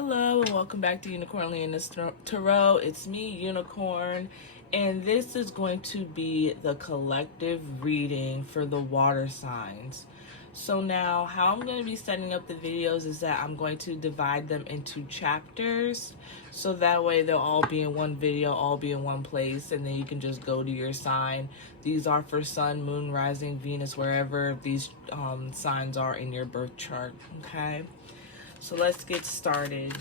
Hello and welcome back to Unicorn Leoness Tarot. It's me, Unicorn, and this is going to be the collective reading for the water signs. So now how I'm going to be setting up the videos is that I'm going to divide them into chapters, so that way they'll all be in one video, all be in one place, and then you can just go to your sign. These are for Sun, Moon, Rising, Venus, wherever these signs are in your birth chart, okay? So let's get started.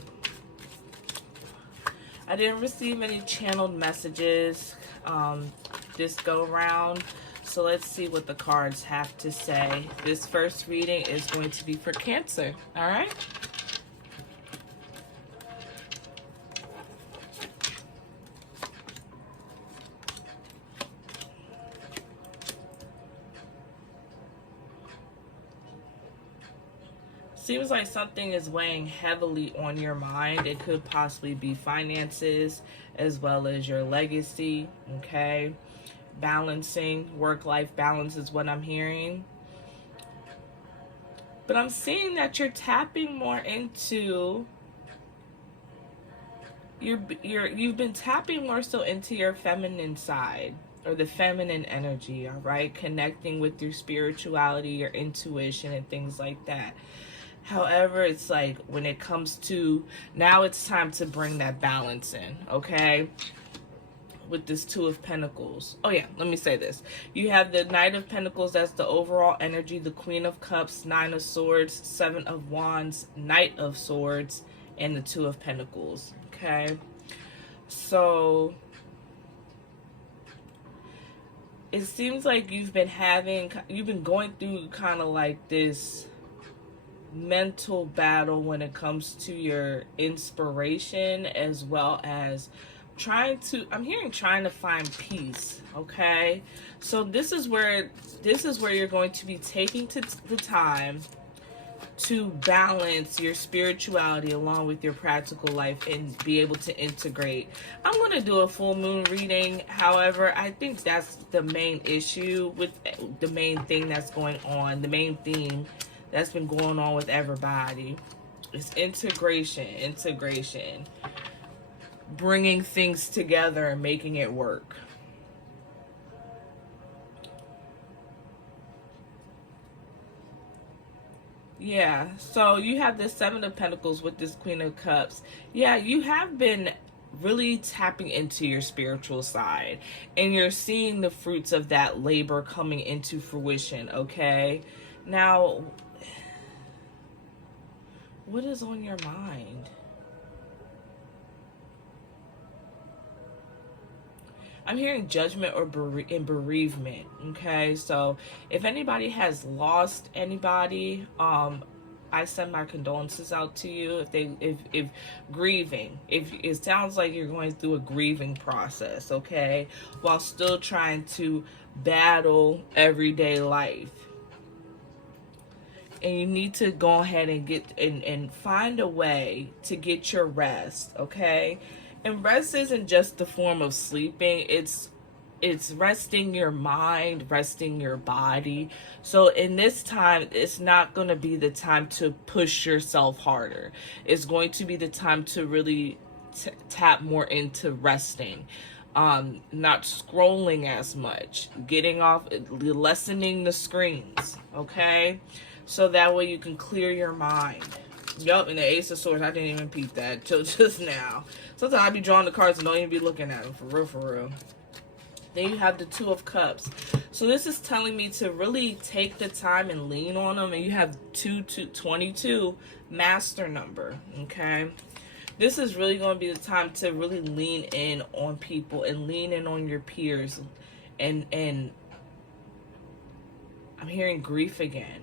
I didn't receive any channeled messages this go around. So let's see what the cards have to say. This first reading is going to be for Cancer. All right. Seems like something is weighing heavily on your mind. It could possibly be finances as well as your legacy, okay? Balancing, work-life balance is what I'm hearing. But I'm seeing that you're tapping more into you've been tapping more so into your feminine side, or the feminine energy, all right? Connecting with your spirituality, your intuition, and things like that. However, it's like when it comes to now, it's time to bring that balance in, okay? With this Two of Pentacles. Oh yeah, let me say this. You have the Knight of Pentacles, that's the overall energy, the Queen of Cups, Nine of Swords, Seven of Wands, Knight of Swords, and the Two of Pentacles, okay? So it seems like you've been going through kind of like this mental battle when it comes to your inspiration, as well as trying to find peace, okay? So this is where you're going to be taking the time to balance your spirituality along with your practical life and be able to integrate. I'm going to do a full moon reading. However, I think that's the main issue with the main thing that's going on, the main theme that's been going on with everybody. It's integration, bringing things together and making it work. Yeah, so you have the Seven of Pentacles with this Queen of Cups. Yeah, you have been really tapping into your spiritual side, and you're seeing the fruits of that labor coming into fruition, okay? Now, what is on your mind? I'm hearing judgment or bereavement, okay? So if anybody has lost anybody, I send my condolences out to you. If grieving, if it sounds like you're going through a grieving process, okay? While still trying to battle everyday life. And you need to go ahead and and find a way to get your rest, okay? And rest isn't just the form of sleeping. It's resting your mind, resting your body. So in this time, it's not going to be the time to push yourself harder. It's going to be the time to really tap more into resting. Not scrolling as much, getting off, lessening the screens, okay? So that way you can clear your mind. Yup, and the Ace of Swords, I didn't even peep that till just now. Sometimes I be drawing the cards and don't even be looking at them, for real. Then you have the Two of Cups. So this is telling me to really take the time and lean on them. And you have 22, master number, okay? This is really going to be the time to really lean in on people and lean in on your peers. And I'm hearing grief again.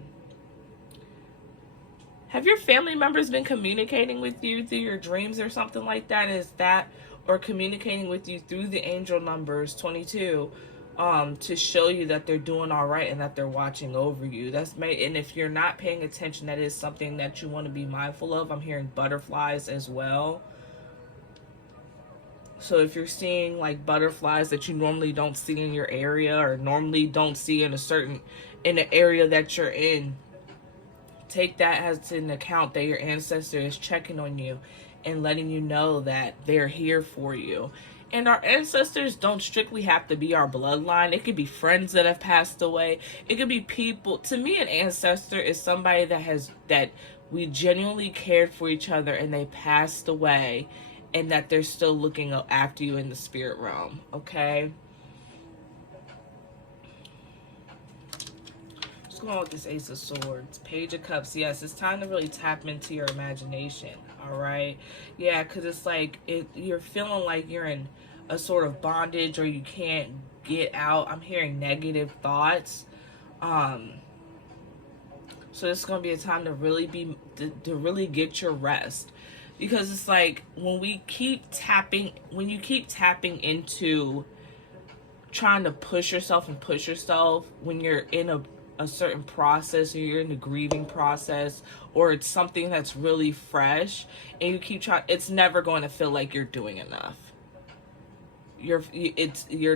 Have your family members been communicating with you through your dreams or something like that? Is that, or communicating with you through the angel numbers 22 to show you that they're doing all right and that they're watching over you? And if you're not paying attention, that is something that you want to be mindful of. I'm hearing butterflies as well. So if you're seeing like butterflies that you normally don't see in your area, or normally don't see in an area that you're in, Take that as an account that your ancestor is checking on you and letting you know that they're here for you. And our ancestors don't strictly have to be our bloodline. It could be friends that have passed away. It could be people. To me, an ancestor is somebody that we genuinely cared for each other and they passed away, and that they're still looking after you in the spirit realm, okay? Let's go on with this Ace of Swords. Page of Cups. Yes, it's time to really tap into your imagination, all right? Yeah, because it's like you're feeling like you're in a sort of bondage or you can't get out. I'm hearing negative thoughts. So this is going to be a time to really really get your rest. Because it's like when you keep tapping into trying to push yourself when you're in a certain process, or you're in the grieving process, or it's something that's really fresh, and you keep trying, it's never going to feel like you're doing enough. You're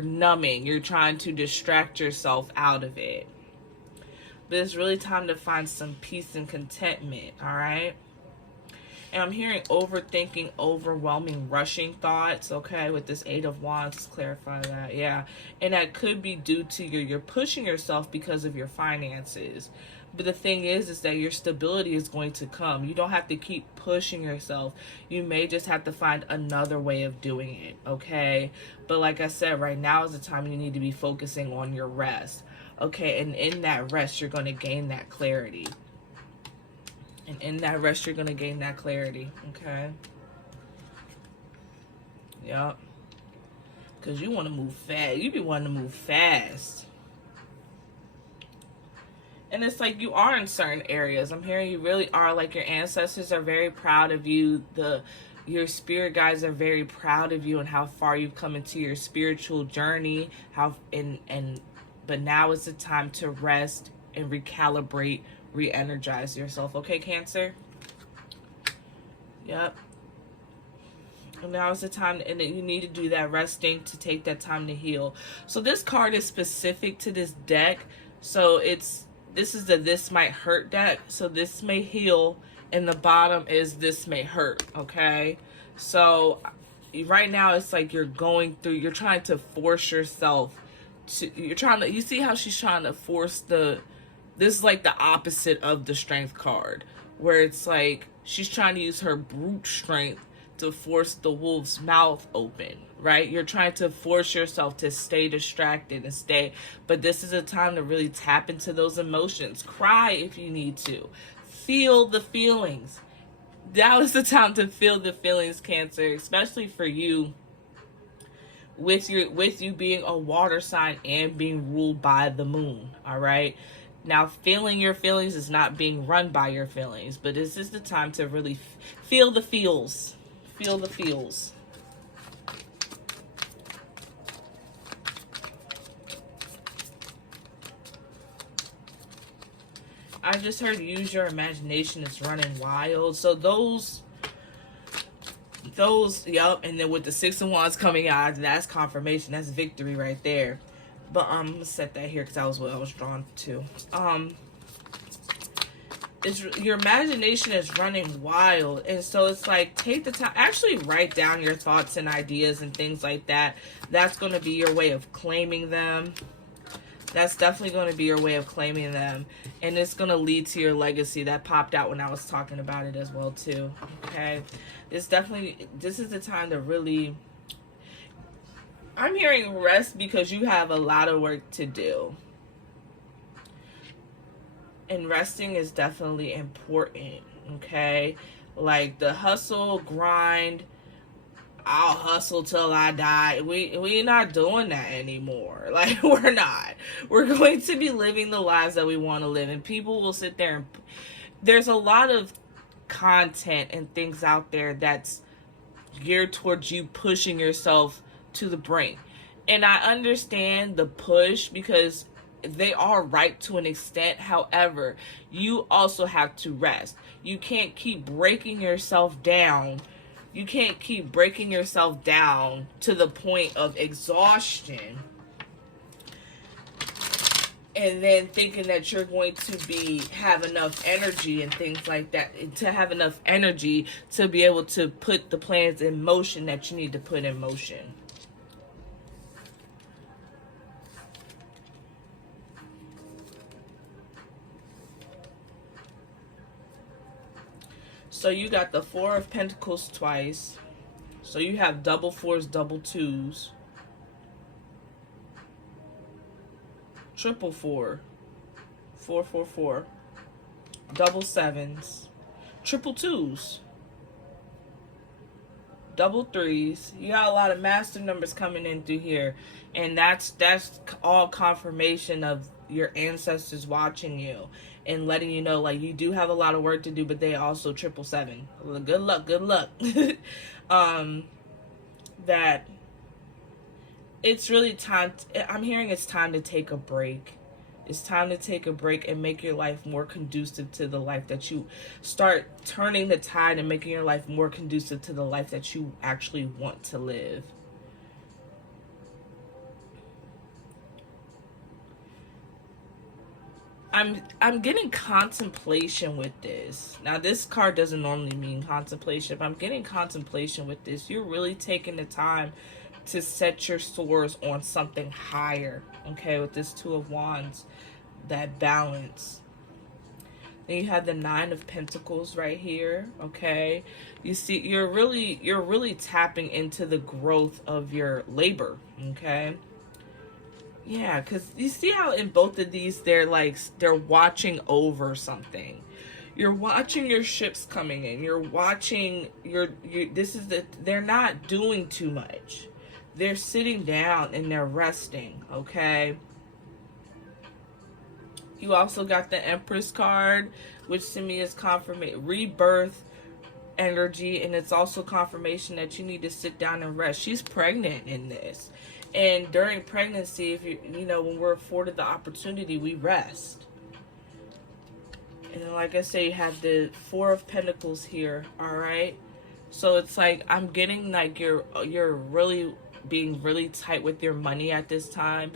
numbing. You're trying to distract yourself out of it. But it's really time to find some peace and contentment, all right? And I'm hearing overthinking, overwhelming, rushing thoughts, okay, with this Eight of Wands. Let's clarify that, yeah. And that could be due to you're pushing yourself because of your finances. But the thing is that your stability is going to come. You don't have to keep pushing yourself. You may just have to find another way of doing it, okay? But like I said, right now is the time you need to be focusing on your rest, okay? And in that rest, you're going to gain that clarity. And in that rest, you're going to gain that clarity, okay? Yep. Because you want to move fast. You be wanting to move fast. And it's like you are in certain areas. I'm hearing you really are. Like your ancestors are very proud of you. Your spirit guides are very proud of you and how far you've come into your spiritual journey. But now is the time to rest and recalibrate, re-energize yourself. Okay, Cancer? Yep. And now is the time, and you need to do that resting to take that time to heal. So this card is specific to this deck. So this is the This Might Hurt deck. So this may heal, and the bottom is This May Hurt, okay? So right now it's like you're trying to force yourself to, you see how she's trying to force this is like the opposite of the Strength card, where it's like she's trying to use her brute strength to force the wolf's mouth open, right? You're trying to force yourself to stay distracted and but this is a time to really tap into those emotions. Cry if you need to. Feel the feelings. Now is the time to feel the feelings, Cancer, especially for you, with you being a water sign and being ruled by the moon, all right? Now, feeling your feelings is not being run by your feelings, but this is the time to really feel the feels. Feel the feels. I just heard use your imagination, is running wild. So those, yep. And then with the Six of Wands coming out, that's confirmation. That's victory right there. But I'm gonna set that here because that was what I was drawn to. Your imagination is running wild, and so it's like take the time, actually write down your thoughts and ideas and things like that. That's going to be your way of claiming them. That's definitely going to be your way of claiming them, and it's going to lead to your legacy. That popped out when I was talking about it as well too. Okay, this is the time to really, I'm hearing rest because you have a lot of work to do. And resting is definitely important, okay? Like the hustle, grind, I'll hustle till I die. We not doing that anymore. Like, we're not. We're going to be living the lives that we want to live. And people will sit there and... There's a lot of content and things out there that's geared towards you pushing yourself to the brink. And I understand the push because they are right to an extent. However, you also have to rest. You can't keep breaking yourself down. You can't keep breaking yourself down to the point of exhaustion and then thinking that you're going to have enough energy and things like that, to have enough energy to be able to put the plans in motion that you need to put in motion. So you got the Four of Pentacles twice. So you have double fours, double twos, triple four, 444, double sevens, triple twos, double threes. You got a lot of master numbers coming in through here, and that's all confirmation of your ancestors watching you and letting you know, like, you do have a lot of work to do, but they also 777. Good luck, good luck. That it's really time I'm hearing it's time to take a break. It's time to take a break and make your life more conducive to the life that you start turning the tide and making your life more conducive to the life that you actually want to live. I'm getting contemplation with this. Now, this card doesn't normally mean contemplation, but I'm getting contemplation with this. You're really taking the time to set your soars on something higher, okay, with this Two of Wands, that balance. Then you have the Nine of Pentacles right here, okay? You see, you're really tapping into the growth of your labor, okay? Yeah, because you see how in both of these, they're watching over something. You're watching your ships coming in. You're watching they're not doing too much. They're sitting down and they're resting, okay? You also got the Empress card, which to me is confirmation, rebirth energy, and it's also confirmation that you need to sit down and rest. She's pregnant in this. And during pregnancy, if when we're afforded the opportunity, we rest. And then, like I say, you have the Four of Pentacles here, all right? So it's like, I'm getting like you're really being really tight with your money at this time.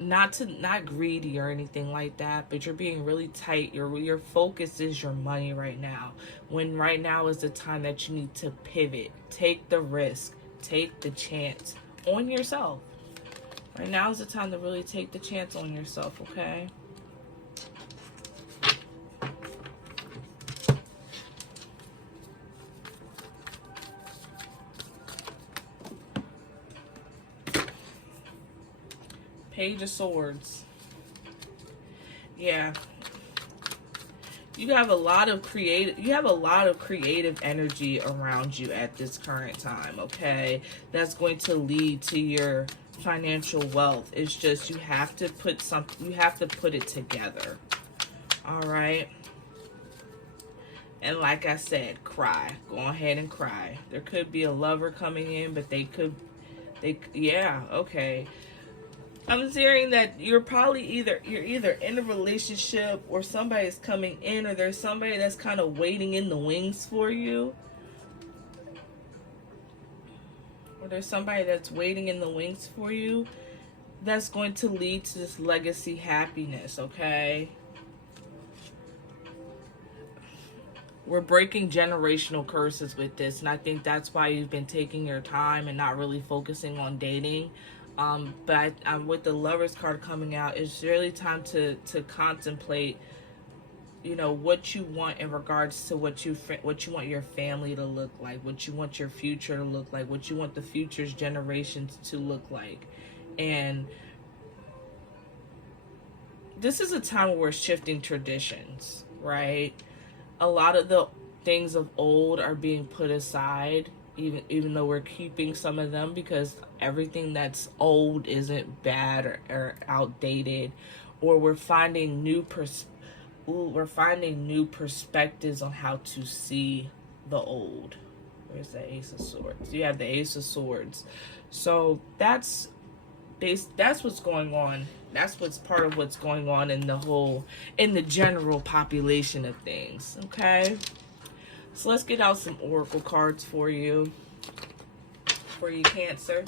Not greedy or anything like that, but you're being really tight. Your focus is your money right now. When right now is the time that you need to pivot. Take the risk. Take the chance on yourself. Right now is the time to really take the chance on yourself, okay? Page of Swords. Yeah. You have a lot of creative energy around you at this current time, okay? That's going to lead to your financial wealth. It's just you have to put it together. All right? And like I said, cry. Go ahead and cry. There could be a lover coming in, but yeah, okay. I'm hearing that you're either in a relationship, or somebody's coming in, or there's somebody that's kind of waiting in the wings for you. Or there's somebody that's waiting in the wings for you that's going to lead to this legacy happiness, okay? We're breaking generational curses with this, and I think that's why you've been taking your time and not really focusing on dating. But with the Lovers card coming out, it's really time to contemplate, what you want in regards to what you want your family to look like, what you want your future to look like, what you want the future's generations to look like. And this is a time where we're shifting traditions, right? A lot of the things of old are being put aside, even though we're keeping some of them, because everything that's old isn't bad or outdated, or we're finding new perspectives on how to see the old. Where's the Ace of Swords? You have the Ace of Swords. So that's what's going on. That's what's part of what's going on in the general population of things. Okay. So let's get out some oracle cards for you, Cancer.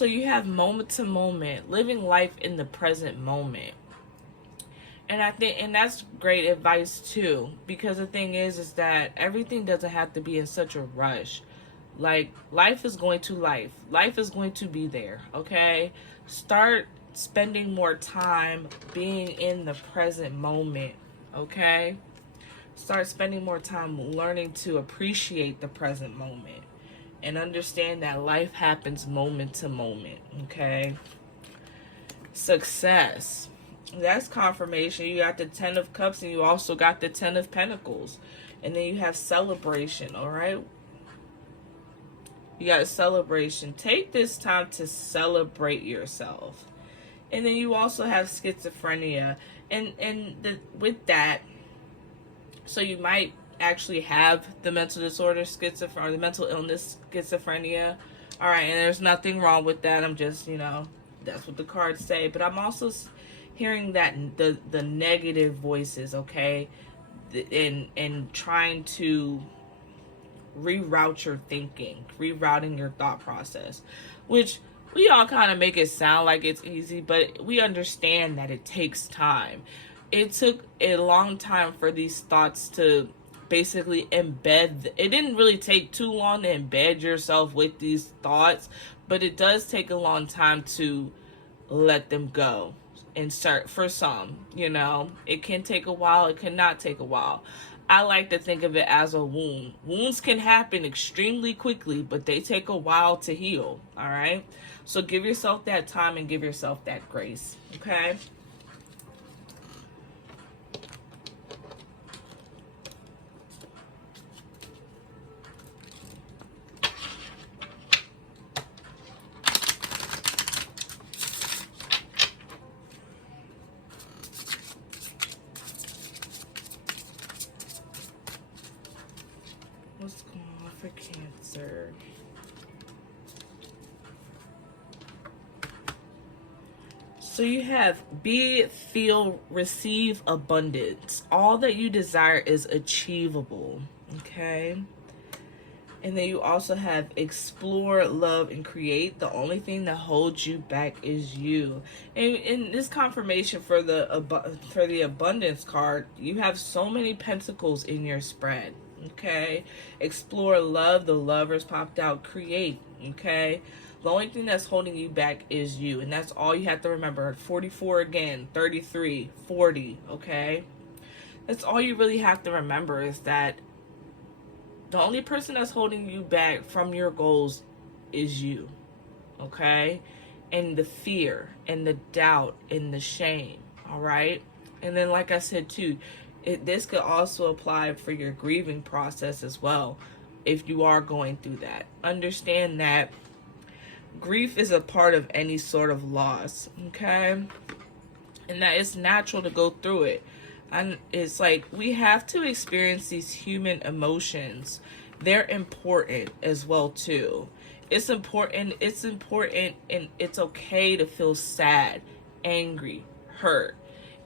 So you have moment to moment, living life in the present moment. And I think, and that's great advice too, because the thing is that everything doesn't have to be in such a rush. Like, life is going to life. Life is going to be there, okay? Start spending more time being in the present moment, okay? Start spending more time learning to appreciate the present moment and understand that life happens moment to moment, okay? Success. That's confirmation. You got the 10 of Cups and you also got the 10 of Pentacles. And then you have celebration, all right? You got a celebration. Take this time to celebrate yourself. And then you also have schizophrenia. With that, so you might actually have the mental disorder, schizophrenia, or the mental illness, schizophrenia. All right, and there's nothing wrong with that. I'm just, that's what the cards say. But I'm also hearing that the negative voices, okay, and trying to reroute your thinking, rerouting your thought process, which we all kind of make it sound like it's easy, but we understand that it takes time. It took a long time for these thoughts to basically embed. It didn't really take too long to embed yourself with these thoughts, but it does take a long time to let them go and start. For some, it can take a while, it cannot take a while. I like to think of it as a wound. Wounds can happen extremely quickly, but they take a while to heal, all right? So give yourself that time and give yourself that grace, okay? What's going on for Cancer? So you have be, feel, receive abundance. All that you desire is achievable, okay? And then you also have explore, love, and create. The only thing that holds you back is you. And in this confirmation for the abundance card, you have so many pentacles in your spread. Okay, explore, love, the lovers popped out, create. Okay, the only thing that's holding you back is you, and that's all you have to remember. 44 again, 33, 40. Okay, that's all you really have to remember, is that the only person that's holding you back from your goals is you. Okay, and the fear and the doubt and the shame. All right, and then like I said too, this could also apply for your grieving process as well, if you are going through that. Understand that grief is a part of any sort of loss, okay? And that it's natural to go through it. And it's like, we have to experience these human emotions. They're important as well too. It's important, and it's okay to feel sad, angry, hurt.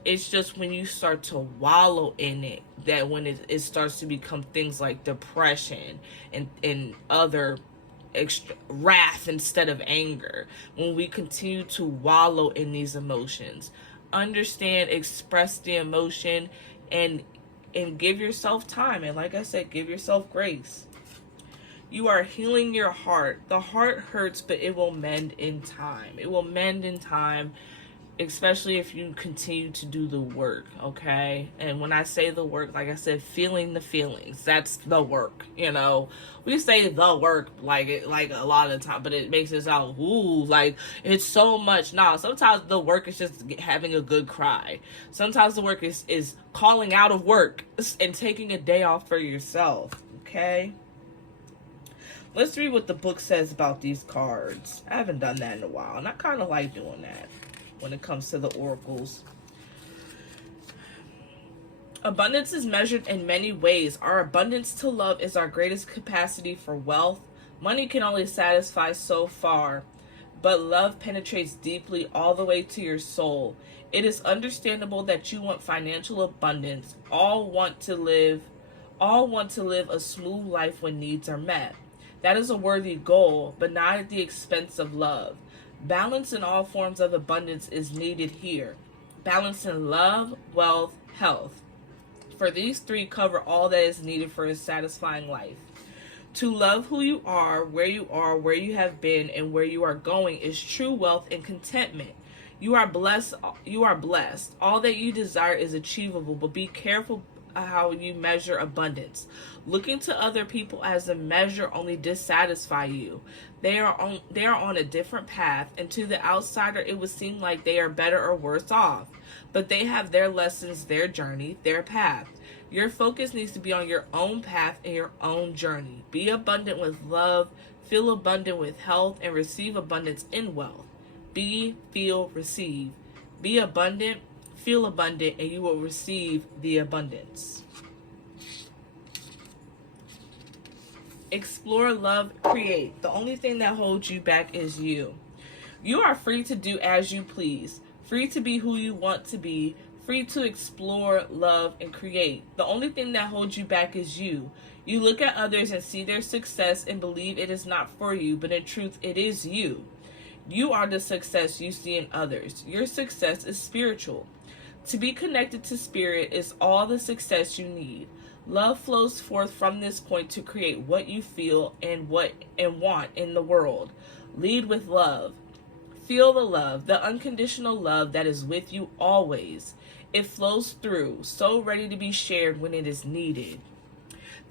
It's just when you start to wallow in it, that when it starts to become things like depression and other wrath instead of anger. When we continue to wallow in these emotions, understand, express the emotion, and give yourself time. And like I said, give yourself grace. You are healing your heart. The heart hurts, but it will mend in time. It will mend in time, especially if you continue to do the work, okay? And when I say the work, like I said, feeling the feelings, that's the work, We say the work like a lot of the time, but it makes it sound, like it's so much. No, sometimes the work is just having a good cry. Sometimes the work is calling out of work and taking a day off for yourself, okay? Let's read what the book says about these cards. I haven't done that in a while, and I kind of like doing that when it comes to the oracles. Abundance is measured in many ways. Our abundance to love is our greatest capacity for wealth. Money can only satisfy so far, but love penetrates deeply all the way to your soul. It is understandable that you want financial abundance. All want to live a smooth life when needs are met. That is a worthy goal, but not at the expense of love. Balance in all forms of abundance is needed here. Balance in love, wealth, health. For these three cover all that is needed for a satisfying life. To love who you are, where you have been, and where you are going is true wealth and contentment. You are blessed. All that you desire is achievable, but be careful how you measure abundance. Looking to other people as a measure only dissatisfy you. They are on a different path, and to the outsider it would seem like they are better or worse off. But they have their lessons, their journey, their path. Your focus needs to be on your own path and your own journey. Be abundant with love, feel abundant with health, and receive abundance in wealth. Be, feel, receive. Be abundant, feel abundant, and you will receive the abundance. Explore, love, create. The only thing that holds you back is you. You are free to do as you please, free to be who you want to be, free to explore, love, and create. The only thing that holds you back is you. You look at others and see their success and believe it is not for you, but in truth, it is you. You are the success you see in others. Your success is spiritual. To be connected to spirit is all the success you need. Love flows forth from this point to create what you feel and want in the world. Lead with love. Feel the love, the unconditional love that is with you always. It flows through, so ready to be shared when it is needed.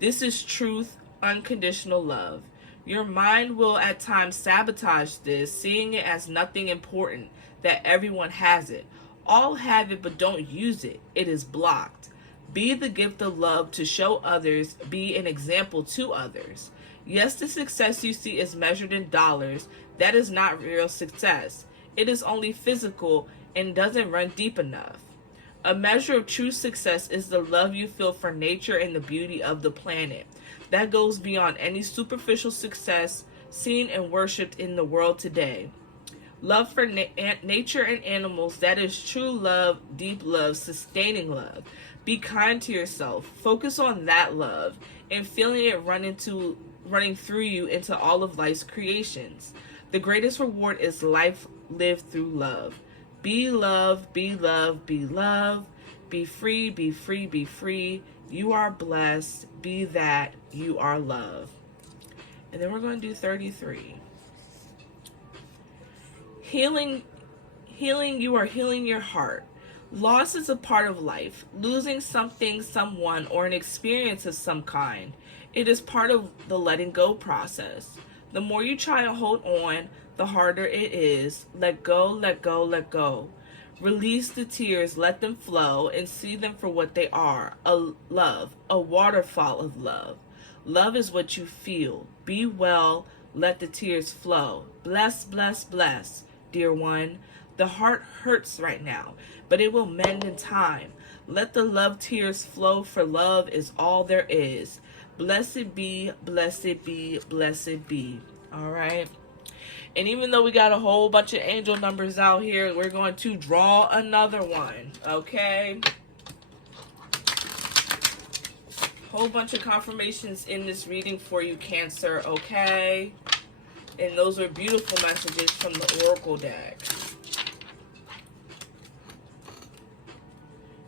This is truth, unconditional love. Your mind will at times sabotage this, seeing it as nothing important, that everyone has it. All have it, but don't use it. It is blocked. Be the gift of love to show others, be an example to others. Yes, the success you see is measured in dollars. That is not real success. It is only physical and doesn't run deep enough. A measure of true success is the love you feel for nature and the beauty of the planet. That goes beyond any superficial success seen and worshipped in the world today. Love for nature and animals, that is true love, deep love, sustaining love. Be kind to yourself. Focus on that love and feeling it running through you into all of life's creations. The greatest reward is life lived through love. Be love, be love, be love. Be free, be free, be free. You are blessed. Be that. You are love. And then we're going to do 33. Healing, you are healing your heart. Loss is a part of life. Losing something, someone, or an experience of some kind. It is part of the letting go process. The more you try to hold on, the harder it is. Let go, let go, let go. Release the tears, let them flow, and see them for what they are. A love, a waterfall of love. Love is what you feel. Be well, let the tears flow. Bless, bless, bless, dear one. The heart hurts right now, but it will mend in time. Let the love tears flow, for love is all there is. Blessed be, blessed be, blessed be. All right. And even though we got a whole bunch of angel numbers out here, we're going to draw another one, okay? Whole bunch of confirmations in this reading for you, Cancer, okay? And those are beautiful messages from the Oracle deck.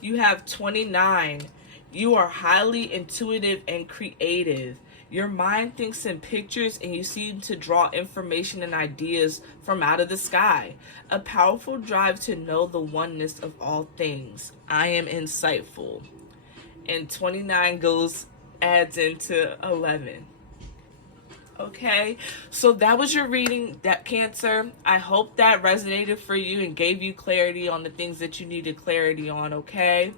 You have 29. You are highly intuitive and creative. Your mind thinks in pictures and you seem to draw information and ideas from out of the sky. A powerful drive to know the oneness of all things. I am insightful. And 29 adds into 11. Okay, so that was your reading, that Cancer. I hope that resonated for you and gave you clarity on the things that you needed clarity on, okay?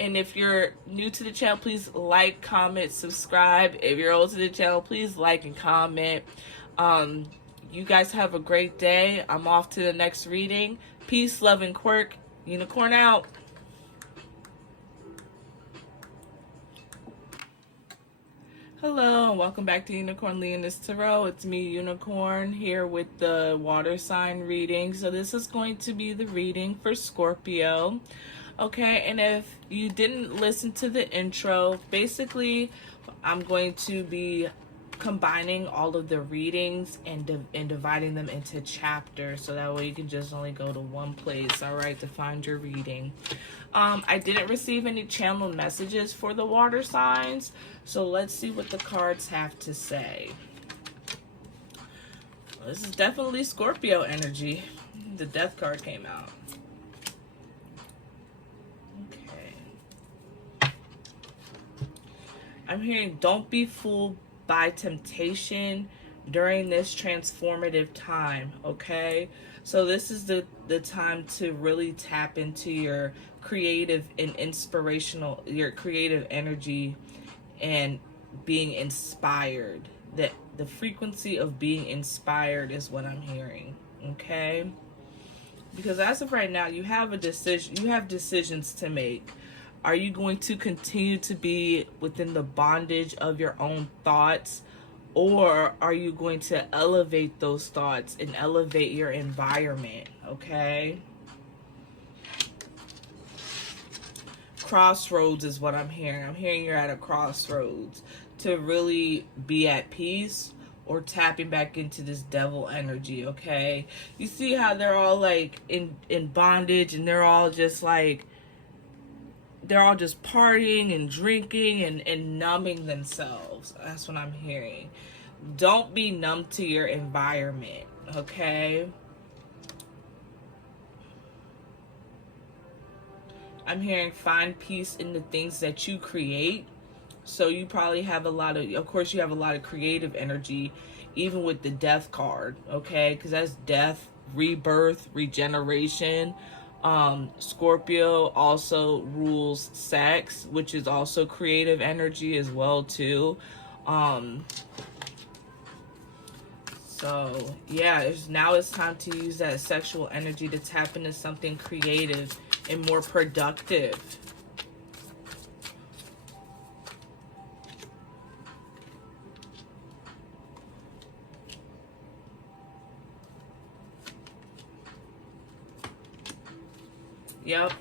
And if you're new to the channel, please like, comment, subscribe. If you're old to the channel, please like and comment. You guys have a great day. I'm off to the next reading. Peace, love, and quirk. Unicorn out. Hello, and welcome back to Unicorn Leoness Tarot. It's me, Unicorn, here with the water sign reading. So this is going to be the reading for Scorpio. Okay, and if you didn't listen to the intro, basically I'm going to be combining all of the readings and dividing them into chapters, so that way you can just only go to one place, all right, to find your reading. I didn't receive any channeled messages for the water signs, so let's see what the cards have to say. This is definitely Scorpio energy. The Death card came out. Okay. I'm hearing, don't be fooled by temptation during this transformative time, okay? So this is the time to really tap into your creative and inspirational, your creative energy and being inspired. The frequency of being inspired is what I'm hearing, okay? Because as of right now, you have a decision, you have decisions to make. Are you going to continue to be within the bondage of your own thoughts, or are you going to elevate those thoughts and elevate your environment, okay? Crossroads is what I'm hearing. I'm hearing you're at a crossroads to really be at peace, or tapping back into this devil energy, okay? You see how they're all like in bondage, and they're all just like, they're all just partying and drinking and numbing themselves. That's what I'm hearing. Don't be numb to your environment, okay? I'm hearing find peace in the things that you create. So you probably have a lot of course, you have a lot of creative energy, even with the Death card, okay? Because that's death, rebirth, regeneration. Scorpio also rules sex, which is also creative energy as well, too. So, yeah, now it's time to use that sexual energy to tap into something creative and more productive. Yep.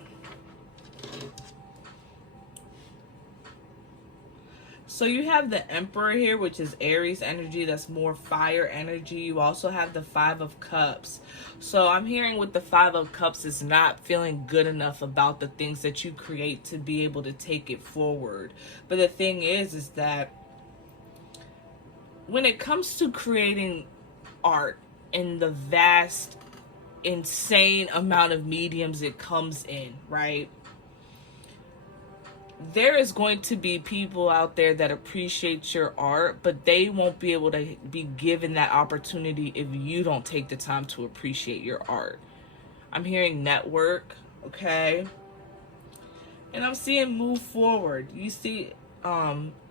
So you have the Emperor here, which is Aries energy. That's more fire energy. You also have the Five of Cups. So I'm hearing with the Five of Cups is not feeling good enough about the things that you create to be able to take it forward. But the thing is that when it comes to creating art in the vast, insane amount of mediums it comes in, right? There is going to be people out there that appreciate your art, but they won't be able to be given that opportunity if you don't take the time to appreciate your art. I'm hearing network, okay? And I'm seeing move forward. You see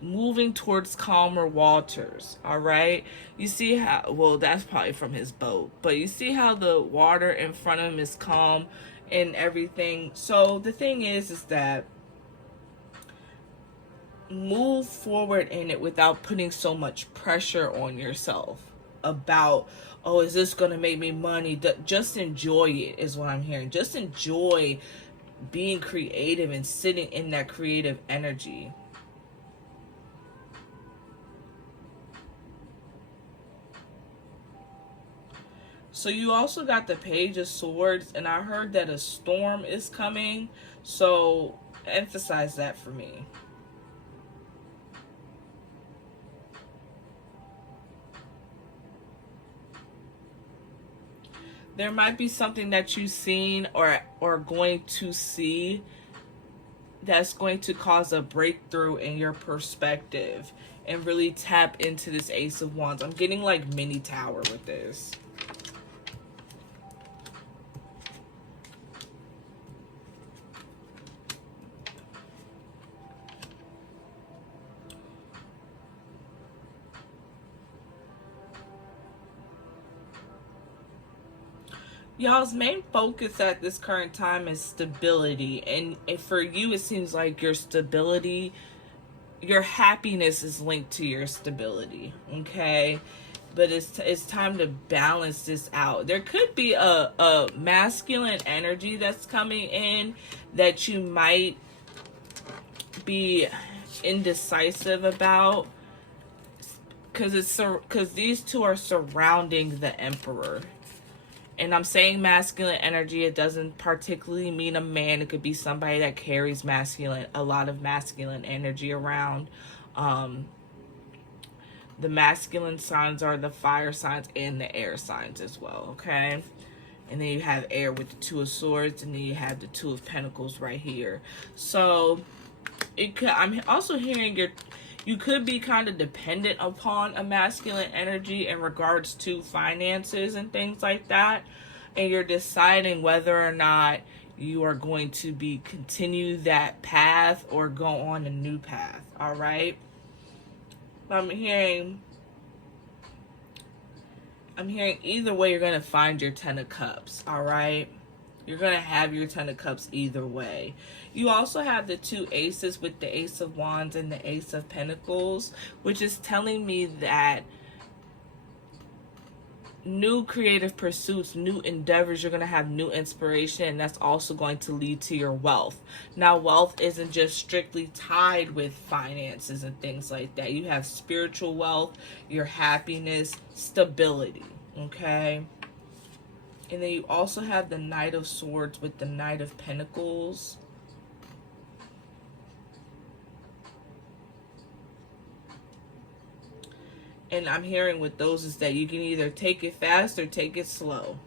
moving towards calmer waters, all right? You see how, well, that's probably from his boat, but you see how the water in front of him is calm and everything. So the thing is that move forward in it without putting so much pressure on yourself about, oh, is this gonna make me money? Just enjoy it is what I'm hearing. Just enjoy being creative and sitting in that creative energy. So you also got the Page of Swords, and I heard that a storm is coming, so emphasize that for me. There might be something that you've seen or going to see that's going to cause a breakthrough in your perspective and really tap into this Ace of Wands. I'm getting like mini tower with this. Y'all's main focus at this current time is stability. And for you, it seems like your stability, your happiness is linked to your stability, okay? But it's time to balance this out. There could be a masculine energy that's coming in that you might be indecisive about. because these two are surrounding the Emperor. And I'm saying masculine energy. It doesn't particularly mean a man. It could be somebody that carries a lot of masculine energy around. The masculine signs are the fire signs and the air signs as well, okay? And then you have air with the Two of Swords, and then you have the Two of Pentacles right here. So I'm also hearing you could be kind of dependent upon a masculine energy in regards to finances and things like that. And you're deciding whether or not you are going to continue that path or go on a new path. All right. I'm hearing either way you're going to find your Ten of Cups. All right. You're going to have your Ten of Cups either way. You also have the two aces with the Ace of Wands and the Ace of Pentacles, which is telling me that new creative pursuits, new endeavors, you're going to have new inspiration, and that's also going to lead to your wealth. Now, wealth isn't just strictly tied with finances and things like that. You have spiritual wealth, your happiness, stability, okay? And then you also have the Knight of Swords with the Knight of Pentacles. And I'm hearing with those is that you can either take it fast or take it slow.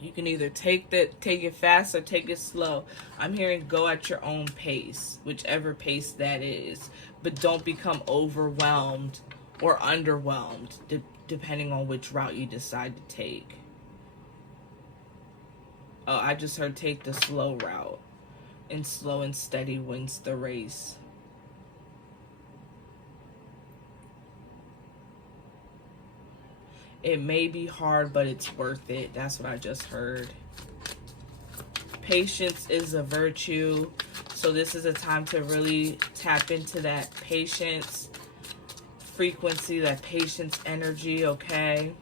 You can either take it fast or take it slow. I'm hearing go at your own pace, whichever pace that is. But don't become overwhelmed or underwhelmed, depending on which route you decide to take. Oh, I just heard take the slow route. And slow and steady wins the race. It may be hard, but it's worth it. That's what I just heard. Patience is a virtue. So this is a time to really tap into that patience frequency, that patience energy, okay?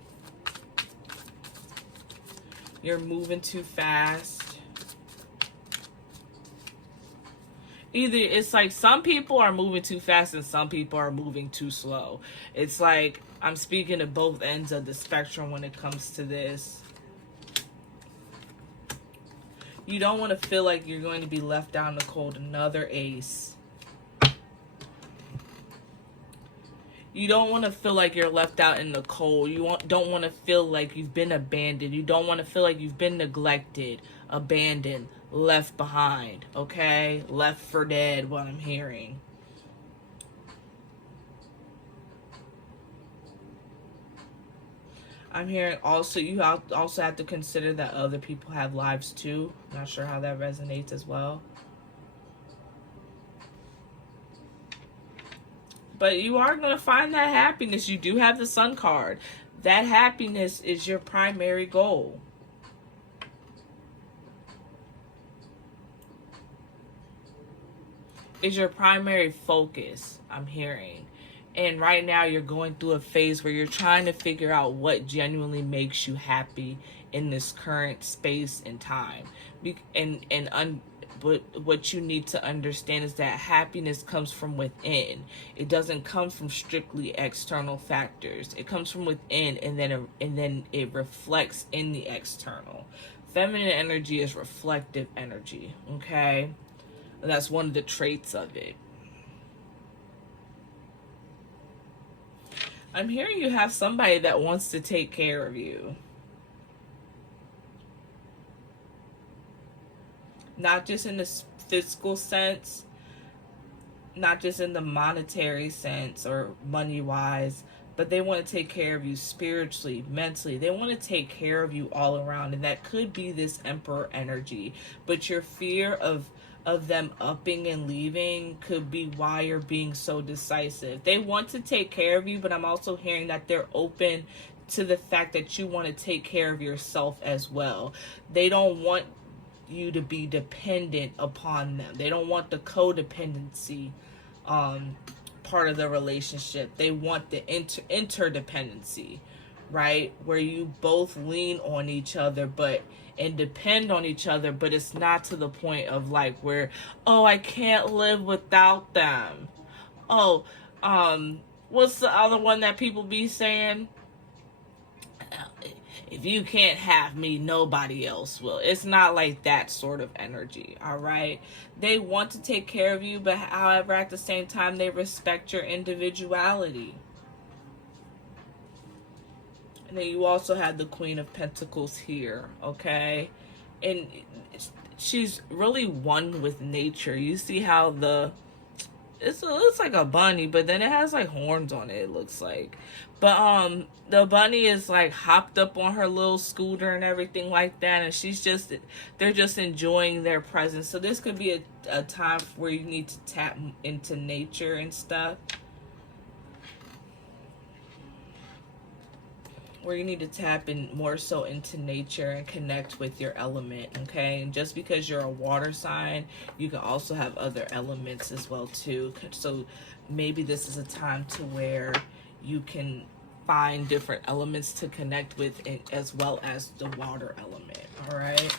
You're moving too fast. Either it's like some people are moving too fast and some people are moving too slow. It's like I'm speaking of both ends of the spectrum when it comes to this. You don't want to feel like you're going to be left out in the cold. Another ace. You don't want to feel like you're left out in the cold. You don't want to feel like you've been abandoned. You don't want to feel like you've been neglected, abandoned, left behind, okay? Left for dead, what I'm hearing. I'm hearing also, you also have to consider that other people have lives too. Not sure how that resonates as well. But you are going to find that happiness. You do have the Sun card. That happiness is your primary goal. Is your primary focus, I'm hearing. And right now you're going through a phase where you're trying to figure out what genuinely makes you happy in this current space and time. But what you need to understand is that happiness comes from within. It doesn't come from strictly external factors. It comes from within, and then it reflects in the external. Feminine energy is reflective energy, okay? And that's one of the traits of it. I'm hearing you have somebody that wants to take care of you. Not just in the physical sense, not just in the monetary sense or money-wise, but they want to take care of you spiritually, mentally. They want to take care of you all around, and that could be this Emperor energy. But your fear of them upping and leaving could be why you're being so decisive. They want to take care of you, but I'm also hearing that they're open to the fact that you want to take care of yourself as well. They don't want you to be dependent upon them. They don't want the codependency part of the relationship. They want the interdependency, right? Where you both lean on each other and depend on each other, but it's not to the point of like where, oh, I can't live without them. Oh, what's the other one that people be saying? If you can't have me, nobody else will. It's not like that sort of energy, all right? They want to take care of you, but however, at the same time, they respect your individuality. And then you also have the Queen of Pentacles here, okay? And she's really one with nature. You see how it looks like a bunny, but then it has like horns on it looks like. But the bunny is like hopped up on her little scooter and everything like that, and they're just enjoying their presence. So this could be a time where you need to tap into nature and stuff, where you need to tap in more so into nature and connect with your element, okay? And just because you're a water sign, you can also have other elements as well too. So maybe this is a time to where you can find different elements to connect with, as well as the water element, all right?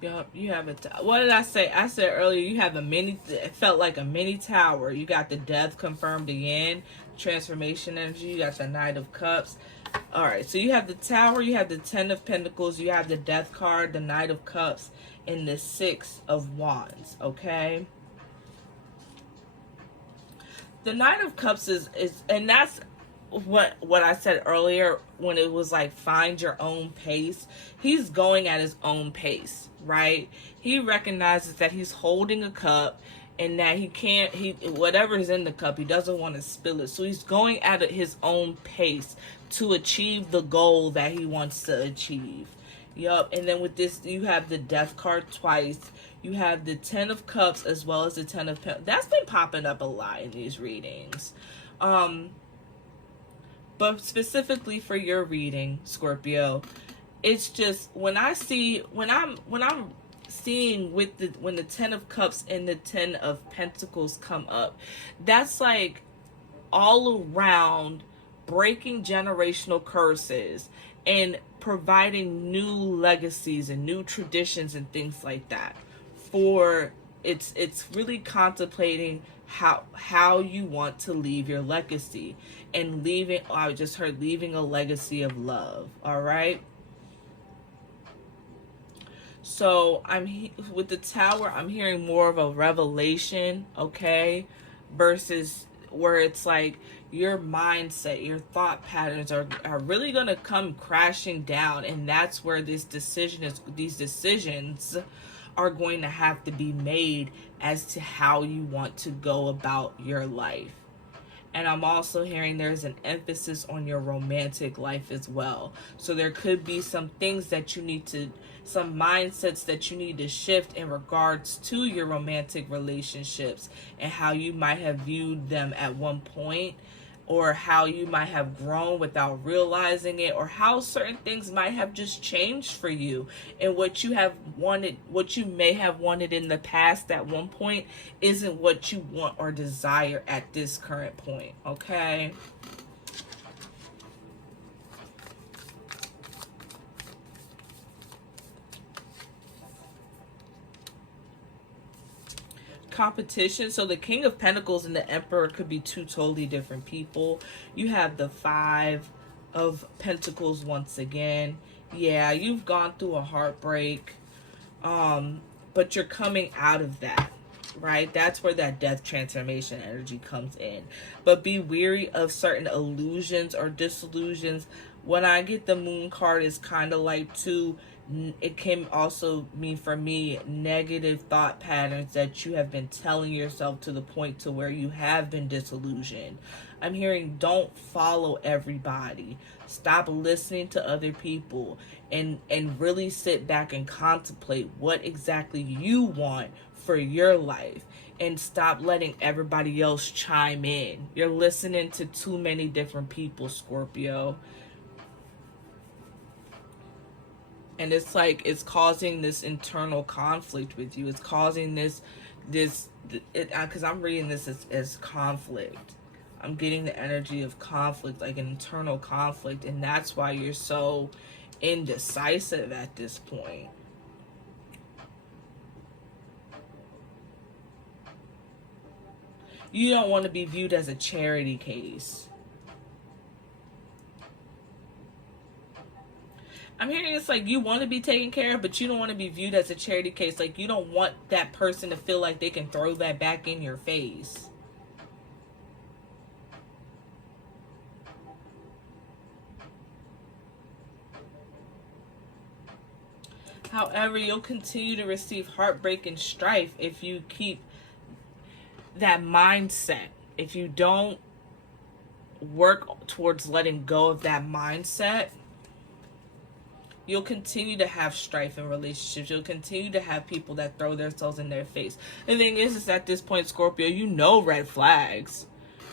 Yup, you have what did I say? I said earlier you have it felt like a mini tower. You got the death confirmed again, transformation energy. You got the Knight of Cups. All right, so you have the Tower, you have the Ten of Pentacles, you have the Death card, the Knight of Cups, and the Six of Wands, okay? The Knight of Cups is and that's what I said earlier when it was like find your own pace. He's going at his own pace, right? He recognizes that he's holding a cup and that whatever's in the cup, he doesn't want to spill it. So he's going at his own pace to achieve the goal that he wants to achieve. Yup, and then with this, you have the Death card twice. You have the Ten of Cups as well as the Ten of Pentacles. That's been popping up a lot in these readings. But specifically for your reading, Scorpio, it's just when I'm seeing when the Ten of Cups and the Ten of Pentacles come up, that's like all around breaking generational curses and providing new legacies and new traditions and things like that. It's really contemplating how you want to leave your legacy, and I just heard leaving a legacy of love, all right? So with the Tower, I'm hearing more of a revelation, okay? Versus where it's like your mindset, your thought patterns are really going to come crashing down, and that's where these decisions are going to have to be made as to how you want to go about your life. And I'm also hearing there's an emphasis on your romantic life as well. So there could be some things that some mindsets that you need to shift in regards to your romantic relationships and how you might have viewed them at one point, or how you might have grown without realizing it, or how certain things might have just changed for you, and what you may have wanted in the past at one point isn't what you want or desire at this current point, okay? Competition. So the King of Pentacles and the Emperor could be two totally different people. You have the Five of Pentacles once again. Yeah, you've gone through a heartbreak, but you're coming out of that, right? That's where that death transformation energy comes in. But be weary of certain illusions or disillusions. When I get the Moon card, it's kind of like it can also mean for me negative thought patterns that you have been telling yourself to the point to where you have been disillusioned. I'm hearing don't follow everybody. Stop listening to other people and really sit back and contemplate what exactly you want for your life, and stop letting everybody else chime in. You're listening to too many different people, Scorpio. And it's like it's causing this internal conflict with you. It's causing because I'm reading this as conflict. I'm getting the energy of conflict, like an internal conflict, and that's why you're so indecisive at this point. You don't want to be viewed as a charity case. I'm hearing it's like you want to be taken care of, but you don't want to be viewed as a charity case. Like you don't want that person to feel like they can throw that back in your face. However, you'll continue to receive heartbreak and strife if you keep that mindset. If you don't work towards letting go of that mindset, you'll continue to have strife in relationships. You'll continue to have people that throw themselves in their face. The thing is at this point, Scorpio, you know red flags.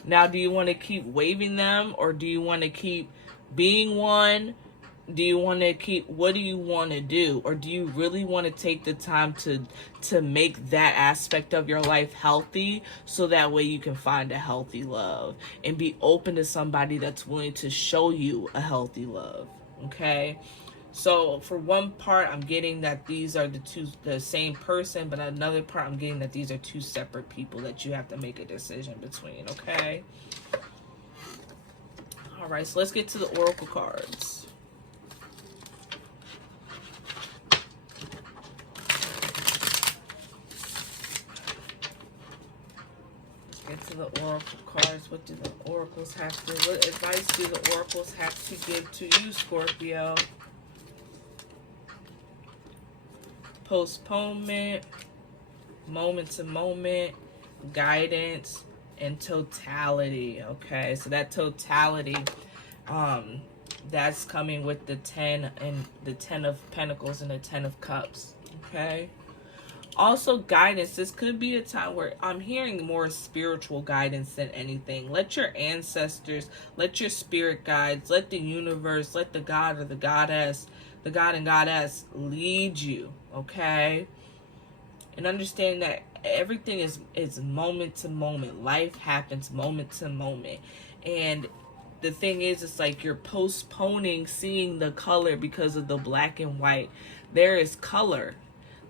Now, do you want to keep waving them, or do you want to keep being one? Do you want to keep, what do you want to do? Or do you really want to take the time to make that aspect of your life healthy, so that way you can find a healthy love and be open to somebody that's willing to show you a healthy love? Okay? So for one part, I'm getting that these are the same person, but another part, I'm getting that these are two separate people that you have to make a decision between, okay? All right, so let's get to the oracle cards. Get to the oracle cards. What do the oracles have to, what advice do the oracles have to give to you, Scorpio? Postponement, moment to moment, guidance, and totality. Okay, so that totality, that's coming with the 10 and the 10 of Pentacles and the 10 of Cups. Okay. Also, guidance. This could be a time where I'm hearing more spiritual guidance than anything. Let your ancestors, let your spirit guides, let the universe, let the God or the goddess, the God and goddess lead you, okay? And understand that everything is moment to moment. Life happens moment to moment. And the thing is, it's like you're postponing seeing the color because of the black and white. There is color.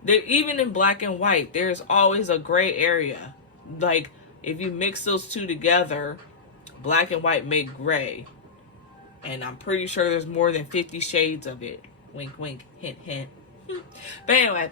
There, even in black and white, there's always a gray area. Like, if you mix those two together, black and white make gray. And I'm pretty sure there's more than 50 shades of it. Wink, wink, hint, hint. But anyway,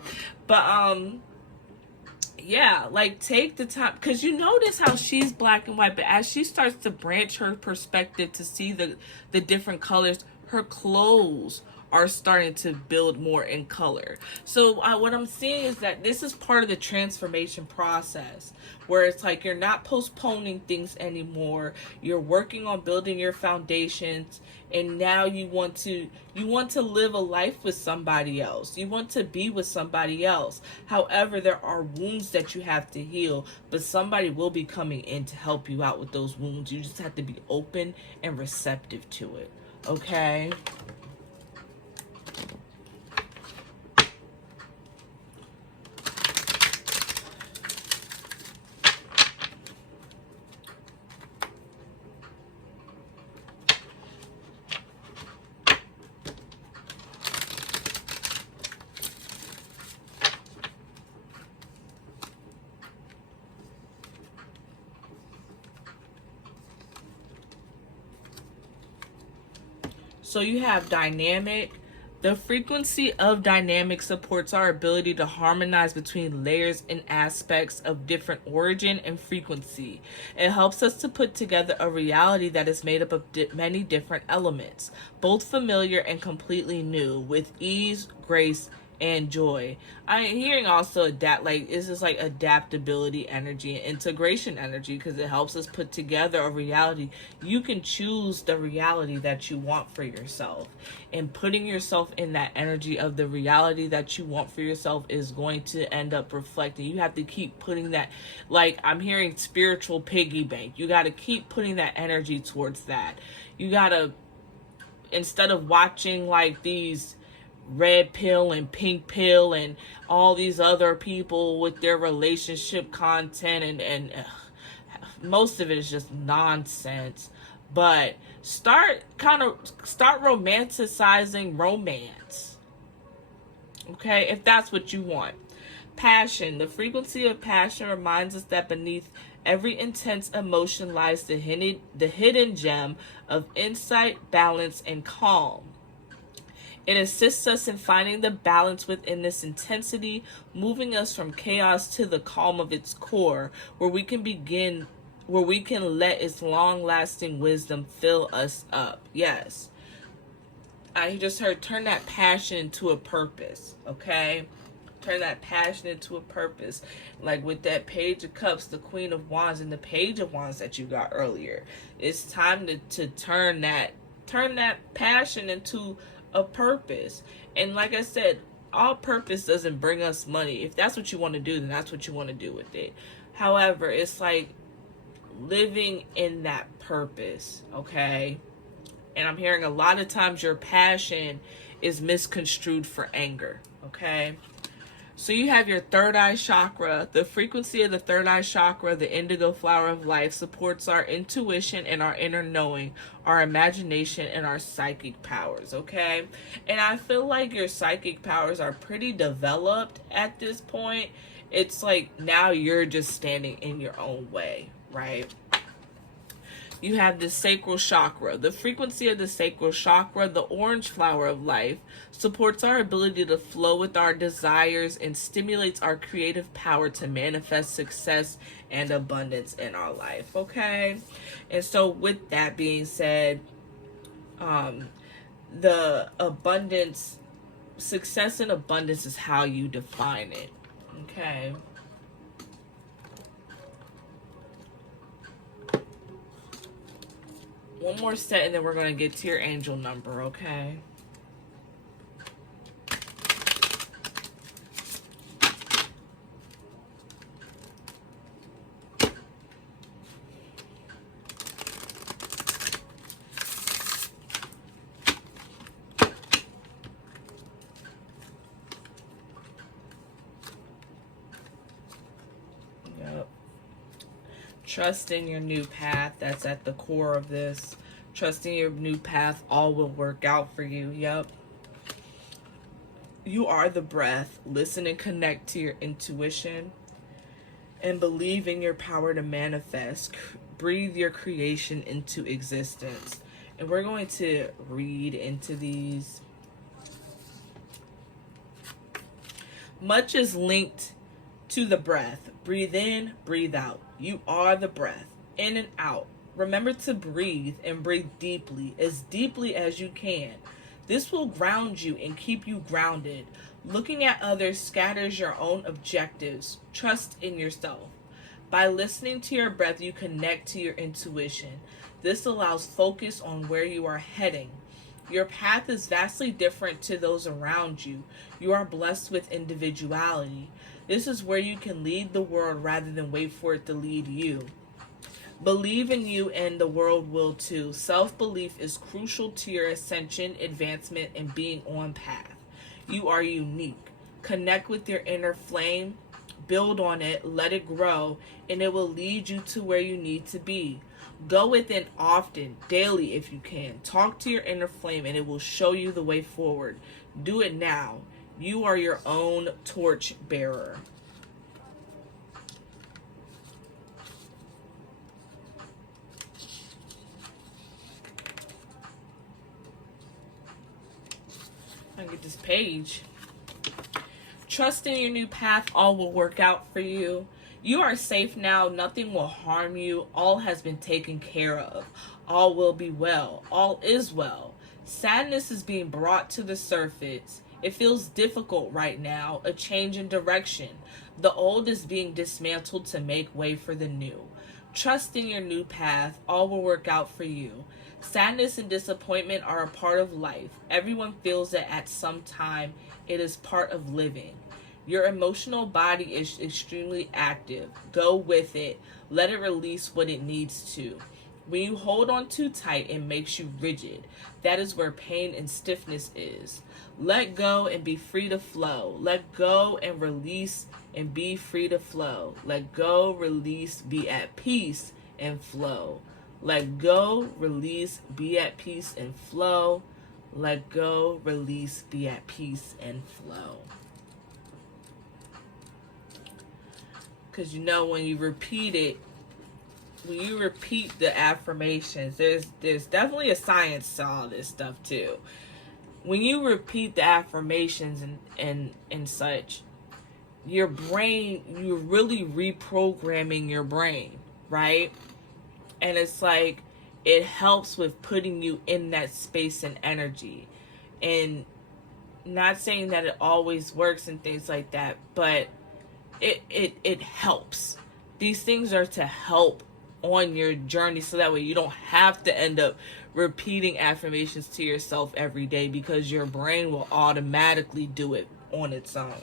yeah, like, take the time, because you notice how she's black and white, but as she starts to branch her perspective to see the different colors, her clothes are starting to build more in color. So what I'm seeing is that this is part of the transformation process, where it's like you're not postponing things anymore. You're working on building your foundations, and now you want to live a life with somebody else. You want to be with somebody else. However, there are wounds that you have to heal, but somebody will be coming in to help you out with those wounds. You just have to be open and receptive to it. Okay? So you have dynamic. The frequency of dynamic supports our ability to harmonize between layers and aspects of different origin and frequency. It helps us to put together a reality that is made up of many different elements, both familiar and completely new, with ease, grace, and joy. I'm hearing also like this is like adaptability energy and integration energy, because it helps us put together a reality. You can choose the reality that you want for yourself, and putting yourself in that energy of the reality that you want for yourself is going to end up reflecting. You have to keep putting that, like I'm hearing spiritual piggy bank. You got to keep putting that energy towards that. You got to, instead of watching like these red pill and pink pill and all these other people with their relationship content, and most of it is just nonsense, but start romanticizing romance, okay, if that's what you want. Passion. The frequency of passion reminds us that beneath every intense emotion lies the hidden gem of insight, balance, and calm. It assists us in finding the balance within this intensity, moving us from chaos to the calm of its core, where we can let its long-lasting wisdom fill us up. Yes. I just heard turn that passion into a purpose, okay? Turn that passion into a purpose. Like with that Page of Cups, the Queen of Wands, and the Page of Wands that you got earlier. It's time to turn that passion into a purpose. And like I said, all purpose doesn't bring us money. If that's what you want to do, then that's what you want to do with it. However, it's like living in that purpose, okay? And I'm hearing a lot of times your passion is misconstrued for anger, okay? So you have your third eye chakra. The frequency of the third eye chakra, the indigo flower of life, supports our intuition and our inner knowing, our imagination, and our psychic powers, okay? And I feel like your psychic powers are pretty developed at this point. It's like now you're just standing in your own way, right? You have the sacral chakra. The frequency of the sacral chakra, the orange flower of life, supports our ability to flow with our desires and stimulates our creative power to manifest success and abundance in our life, okay? And so with that being said, the abundance, success and abundance is how you define it, okay? One more set and then we're going to get to your angel number, okay? Trust in your new path. That's at the core of this. Trusting your new path, all will work out for you. Yep. You are the breath. Listen and connect to your intuition. And believe in your power to manifest. Breathe your creation into existence. And we're going to read into these. Much is linked to the breath. Breathe in, breathe out. You are the breath, in and out. Remember to breathe and breathe deeply as you can. This will ground you and keep you grounded. Looking at others scatters your own objectives. Trust in yourself. By listening to your breath, you connect to your intuition. This allows focus on where you are heading. Your path is vastly different to those around you. You are blessed with individuality. This is where you can lead the world rather than wait for it to lead you. Believe in you and the world will too. Self-belief is crucial to your ascension, advancement, and being on path. You are unique. Connect with your inner flame, build on it, let it grow, and it will lead you to where you need to be. Go within often, daily if you can. Talk to your inner flame and it will show you the way forward. Do it now. You are your own torch bearer. I get this page. Trust in your new path. All will work out for you. You are safe now. Nothing will harm you. All has been taken care of. All will be well. All is well. Sadness is being brought to the surface. It feels difficult right now, a change in direction. The old is being dismantled to make way for the new. Trust in your new path. All will work out for you. Sadness and disappointment are a part of life. Everyone feels it at some time. It is part of living. Your emotional body is extremely active. Go with it. Let it release what it needs to. When you hold on too tight, it makes you rigid. That is where pain and stiffness is. Let go and be free to flow. Let go and release and be free to flow. Let go, release, be at peace and flow. Let go, release, be at peace and flow. Let go, release, be at peace and flow. Because you know when you repeat it, when you repeat the affirmations, there's definitely a science to all this stuff too. When you repeat the affirmations and such, your brain, you're really reprogramming your brain, right? And it's like, it helps with putting you in that space and energy. And not saying that it always works and things like that, but it helps. These things are to help on your journey, so that way you don't have to end up repeating affirmations to yourself every day, because your brain will automatically do it on its own.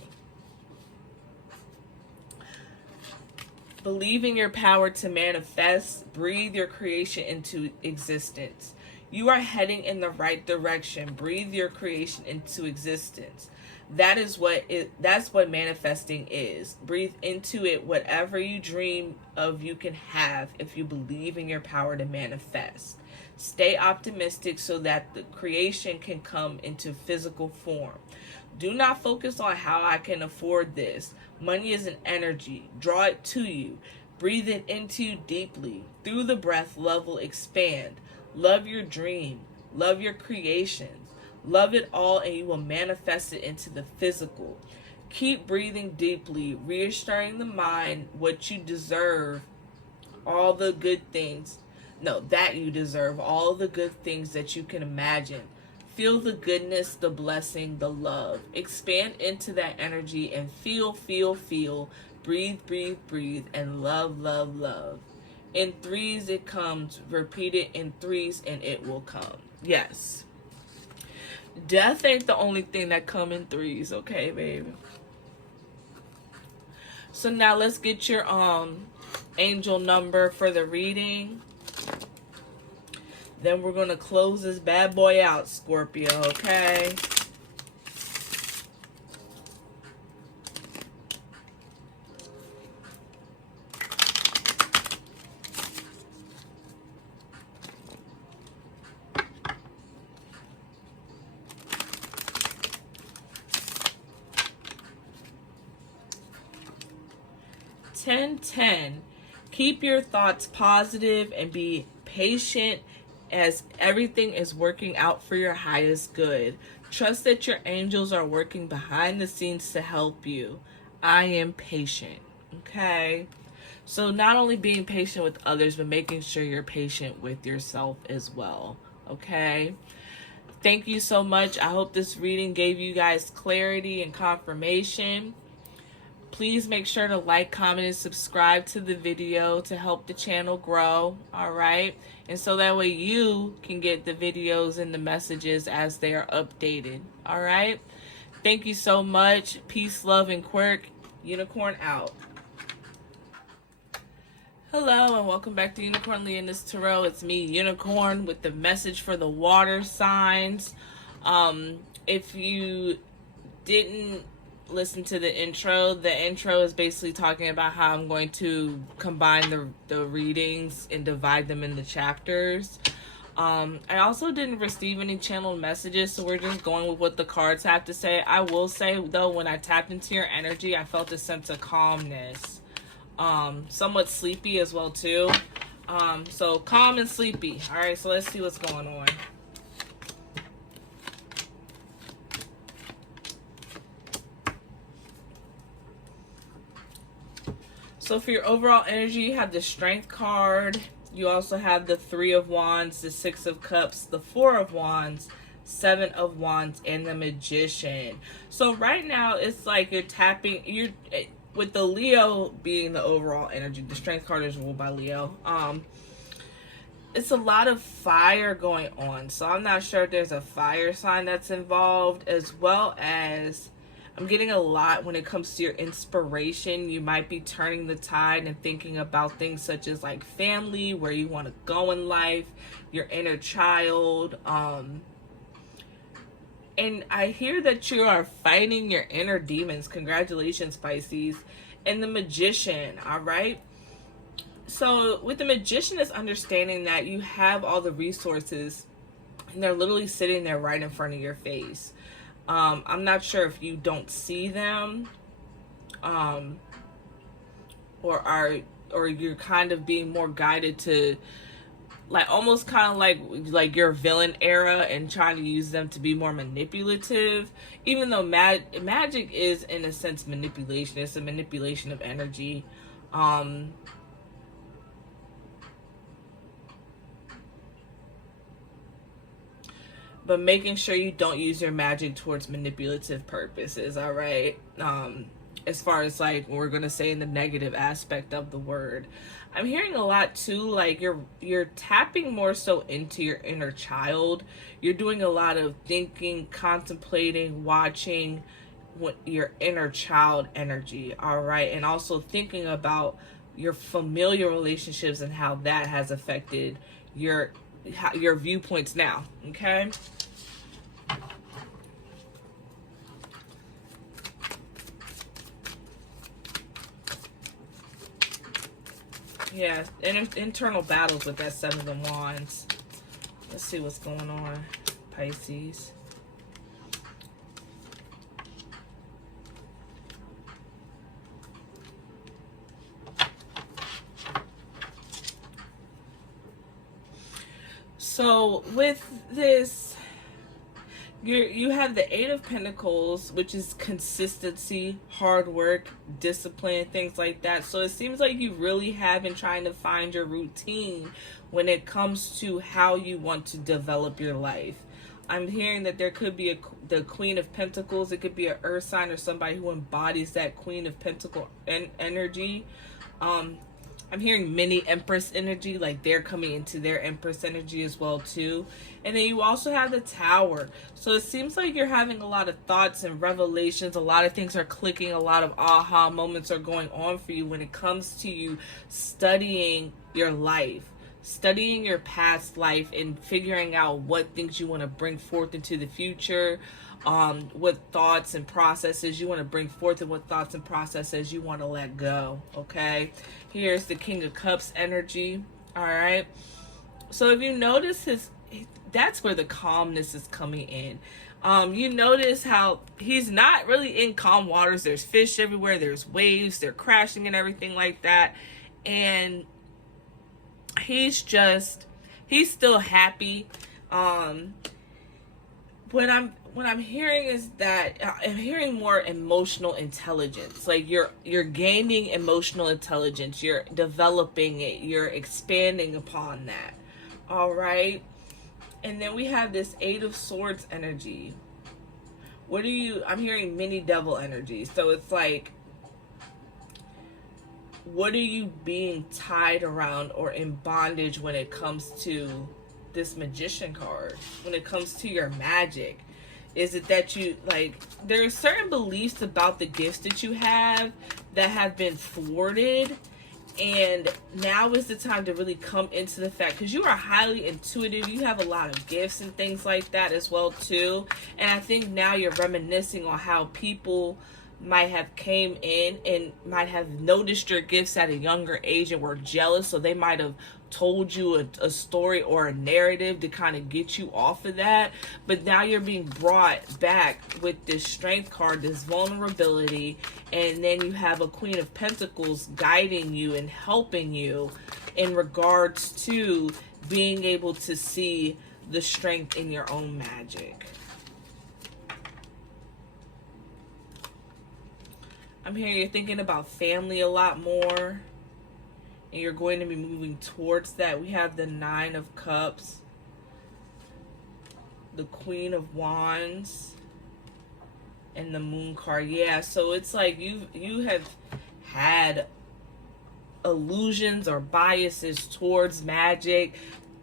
Believe in your power to manifest. Breathe your creation into existence. You are heading in the right direction. Breathe your creation into existence. That's what manifesting is. Breathe into it. Whatever you dream of, you can have if you believe in your power to manifest. Stay optimistic so that the creation can come into physical form. Do not focus on how I can afford this. Money is an energy. Draw it to you. Breathe it into you deeply. Through the breath, love will expand. Love your dream. Love your creations. Love it all, and you will manifest it into the physical. Keep breathing deeply, reassuring the mind what you deserve, all the good things. No, that you deserve all the good things that you can imagine. Feel the goodness, the blessing, the love. Expand into that energy and feel. Breathe, breathe, breathe, and love, love, love. In threes it comes. Repeat it in threes and it will come. Yes. Death ain't the only thing that come in threes, okay, baby? So now let's get your angel number for the reading. Then we're going to close this bad boy out, Scorpio, okay? Ten. Keep your thoughts positive and be patient as everything is working out for your highest good. Trust that your angels are working behind the scenes to help you. I am patient. Okay? So not only being patient with others, but making sure you're patient with yourself as well. Okay? Thank you so much. I hope this reading gave you guys clarity and confirmation. Please make sure to like, comment, and subscribe to the video to help the channel grow, all right? And so that way you can get the videos and the messages as they are updated, all right? Thank you so much. Peace, love, and Quirk. Unicorn out. Hello, and welcome back to Unicorn Leoness Tarot. It's me, Unicorn, with the message for the water signs. If you didn't listen to the intro is basically talking about how I'm going to combine the readings and divide them into chapters. I also didn't receive any channeled messages, so we're just going with what the cards have to say. I will say, though, when I tapped into your energy, I felt a sense of calmness. Somewhat sleepy as well, too. So calm and sleepy. All right, so let's see what's going on. So for your overall energy, you have the Strength card. You also have the Three of Wands, the Six of Cups, the Four of Wands, Seven of Wands, and the Magician. So right now it's like you're tapping, with the Leo being the overall energy. The Strength card is ruled by Leo. It's a lot of fire going on. So I'm not sure if there's a fire sign that's involved, as well as I'm getting a lot when it comes to your inspiration. You might be turning the tide and thinking about things such as like family, where you want to go in life, your inner child. And I hear that you are fighting your inner demons. Congratulations, Pisces. And the Magician, all right? So with the Magician, is understanding that you have all the resources and they're literally sitting there right in front of your face. I'm not sure if you don't see them, or you're kind of being more guided to, like, almost kind of like your villain era, and trying to use them to be more manipulative, even though magic is in a sense manipulation. It's a manipulation of energy. But making sure you don't use your magic towards manipulative purposes, all right? As far as, like, we're going to say in the negative aspect of the word. I'm hearing a lot, too, like, you're tapping more so into your inner child. You're doing a lot of thinking, contemplating, watching what your inner child energy, all right? And also thinking about your familiar relationships and how that has affected your viewpoints now, okay? Yeah, internal battles with that Seven of Wands. Let's see what's going on, Pisces. So with this, you have the Eight of Pentacles, which is consistency, hard work, discipline, things like that. So it seems like you really have been trying to find your routine when it comes to how you want to develop your life. I'm hearing that there could be the Queen of Pentacles. It could be an earth sign or somebody who embodies that Queen of Pentacle energy. I'm hearing mini Empress energy, like they're coming into their Empress energy as well too. And then you also have the Tower. So it seems like you're having a lot of thoughts and revelations. A lot of things are clicking. A lot of aha moments are going on for you when it comes to you studying your life, studying your past life, and figuring out what things you want to bring forth into the future. What thoughts and processes you want to bring forth, and what thoughts and processes you want to let go, okay? Here's the King of Cups energy, all right? So if you notice that's where the calmness is coming in. You notice how he's not really in calm waters. There's fish everywhere. There's waves. They're crashing and everything like that. And he's still happy. What I'm hearing is that I'm hearing more emotional intelligence. Like you're gaining emotional intelligence. You're developing it. You're expanding upon that. All right. And then we have this Eight of Swords energy. I'm hearing mini devil energy. So it's like, what are you being tied around or in bondage when it comes to this Magician card? When it comes to your magic? Is it that there are certain beliefs about the gifts that you have that have been thwarted, and now is the time to really come into the fact, because you are highly intuitive. You have a lot of gifts and things like that as well too. And I think now you're reminiscing on how people might have came in and might have noticed your gifts at a younger age and were jealous, so they might have told you a story or a narrative to kind of get you off of that. But now you're being brought back with this Strength card, this vulnerability, and then you have a Queen of Pentacles guiding you and helping you in regards to being able to see the strength in your own magic. I'm hearing you're thinking about family a lot more, and you're going to be moving towards that. We have the Nine of Cups. the Queen of Wands, and the Moon card. Yeah, so it's like you have had illusions or biases towards magic,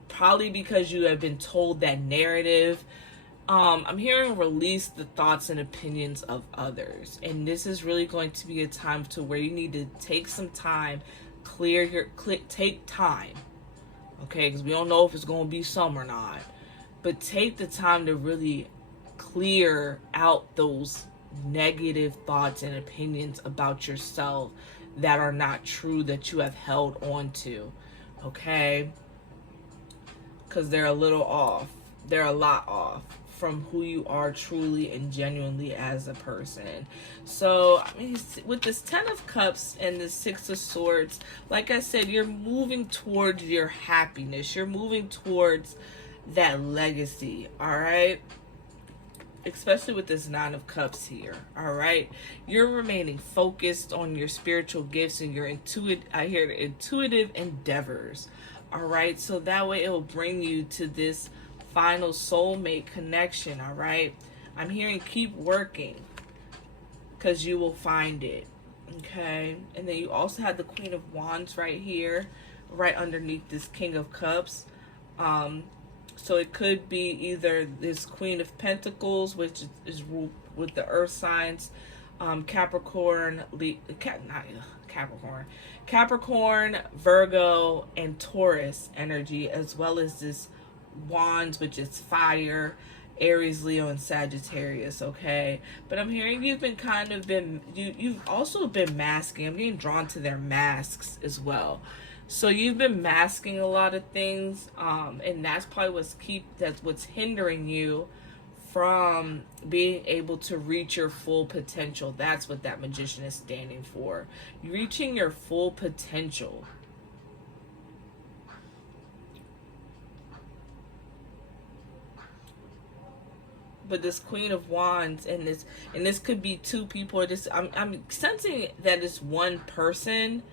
probably because you have been told that narrative. I'm hearing release the thoughts and opinions of others, and this is really going to be a time to where you need to take some time, take time, okay, because we don't know if it's going to be some or not, but take the time to really clear out those negative thoughts and opinions about yourself that are not true, that you have held on to, okay? Because they're a little off. They're a lot off from who you are truly and genuinely as a person. So, I mean, with this 10 of Cups and the 6 of Swords, like I said, you're moving towards your happiness. You're moving towards that legacy, all right? Especially with this 9 of Cups here, all right? You're remaining focused on your spiritual gifts and your intuitive endeavors, all right? So that way it will bring you to this final soulmate connection, all right? I'm hearing keep working because you will find it, okay? And then you also have the Queen of Wands right here, right underneath this King of Cups. So it could be either this Queen of Pentacles, which is with the earth signs, Capricorn, Virgo, and Taurus energy, as well as this Wands, which is fire, Aries, Leo, and Sagittarius, okay? But I'm hearing you've also been masking. I'm getting drawn to their masks as well. So you've been masking a lot of things, and that's probably what's hindering you from being able to reach your full potential. That's what that Magician is standing for. Reaching your full potential. But this Queen of Wands and this could be two people. I'm sensing that it's one person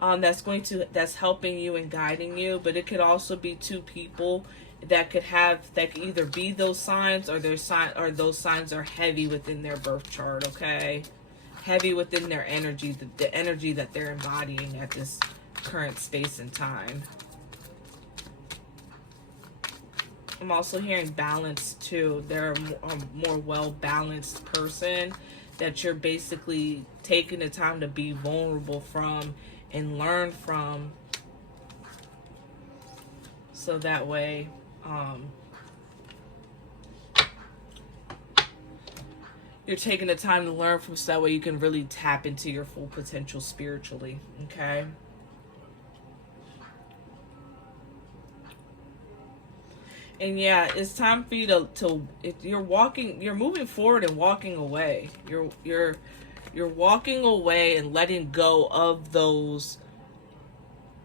that's helping you and guiding you, but it could also be two people that could either be those signs, or those signs are heavy within their birth chart, okay? Heavy within their energy, the energy that they're embodying at this current space and time. I'm also hearing balance too. They're a more well-balanced person that you're basically taking the time to be vulnerable from and learn from, so that way you're taking the time to learn from, so that way you can really tap into your full potential spiritually, okay? And yeah, it's time for you you're moving forward and walking away. You're walking away and letting go of those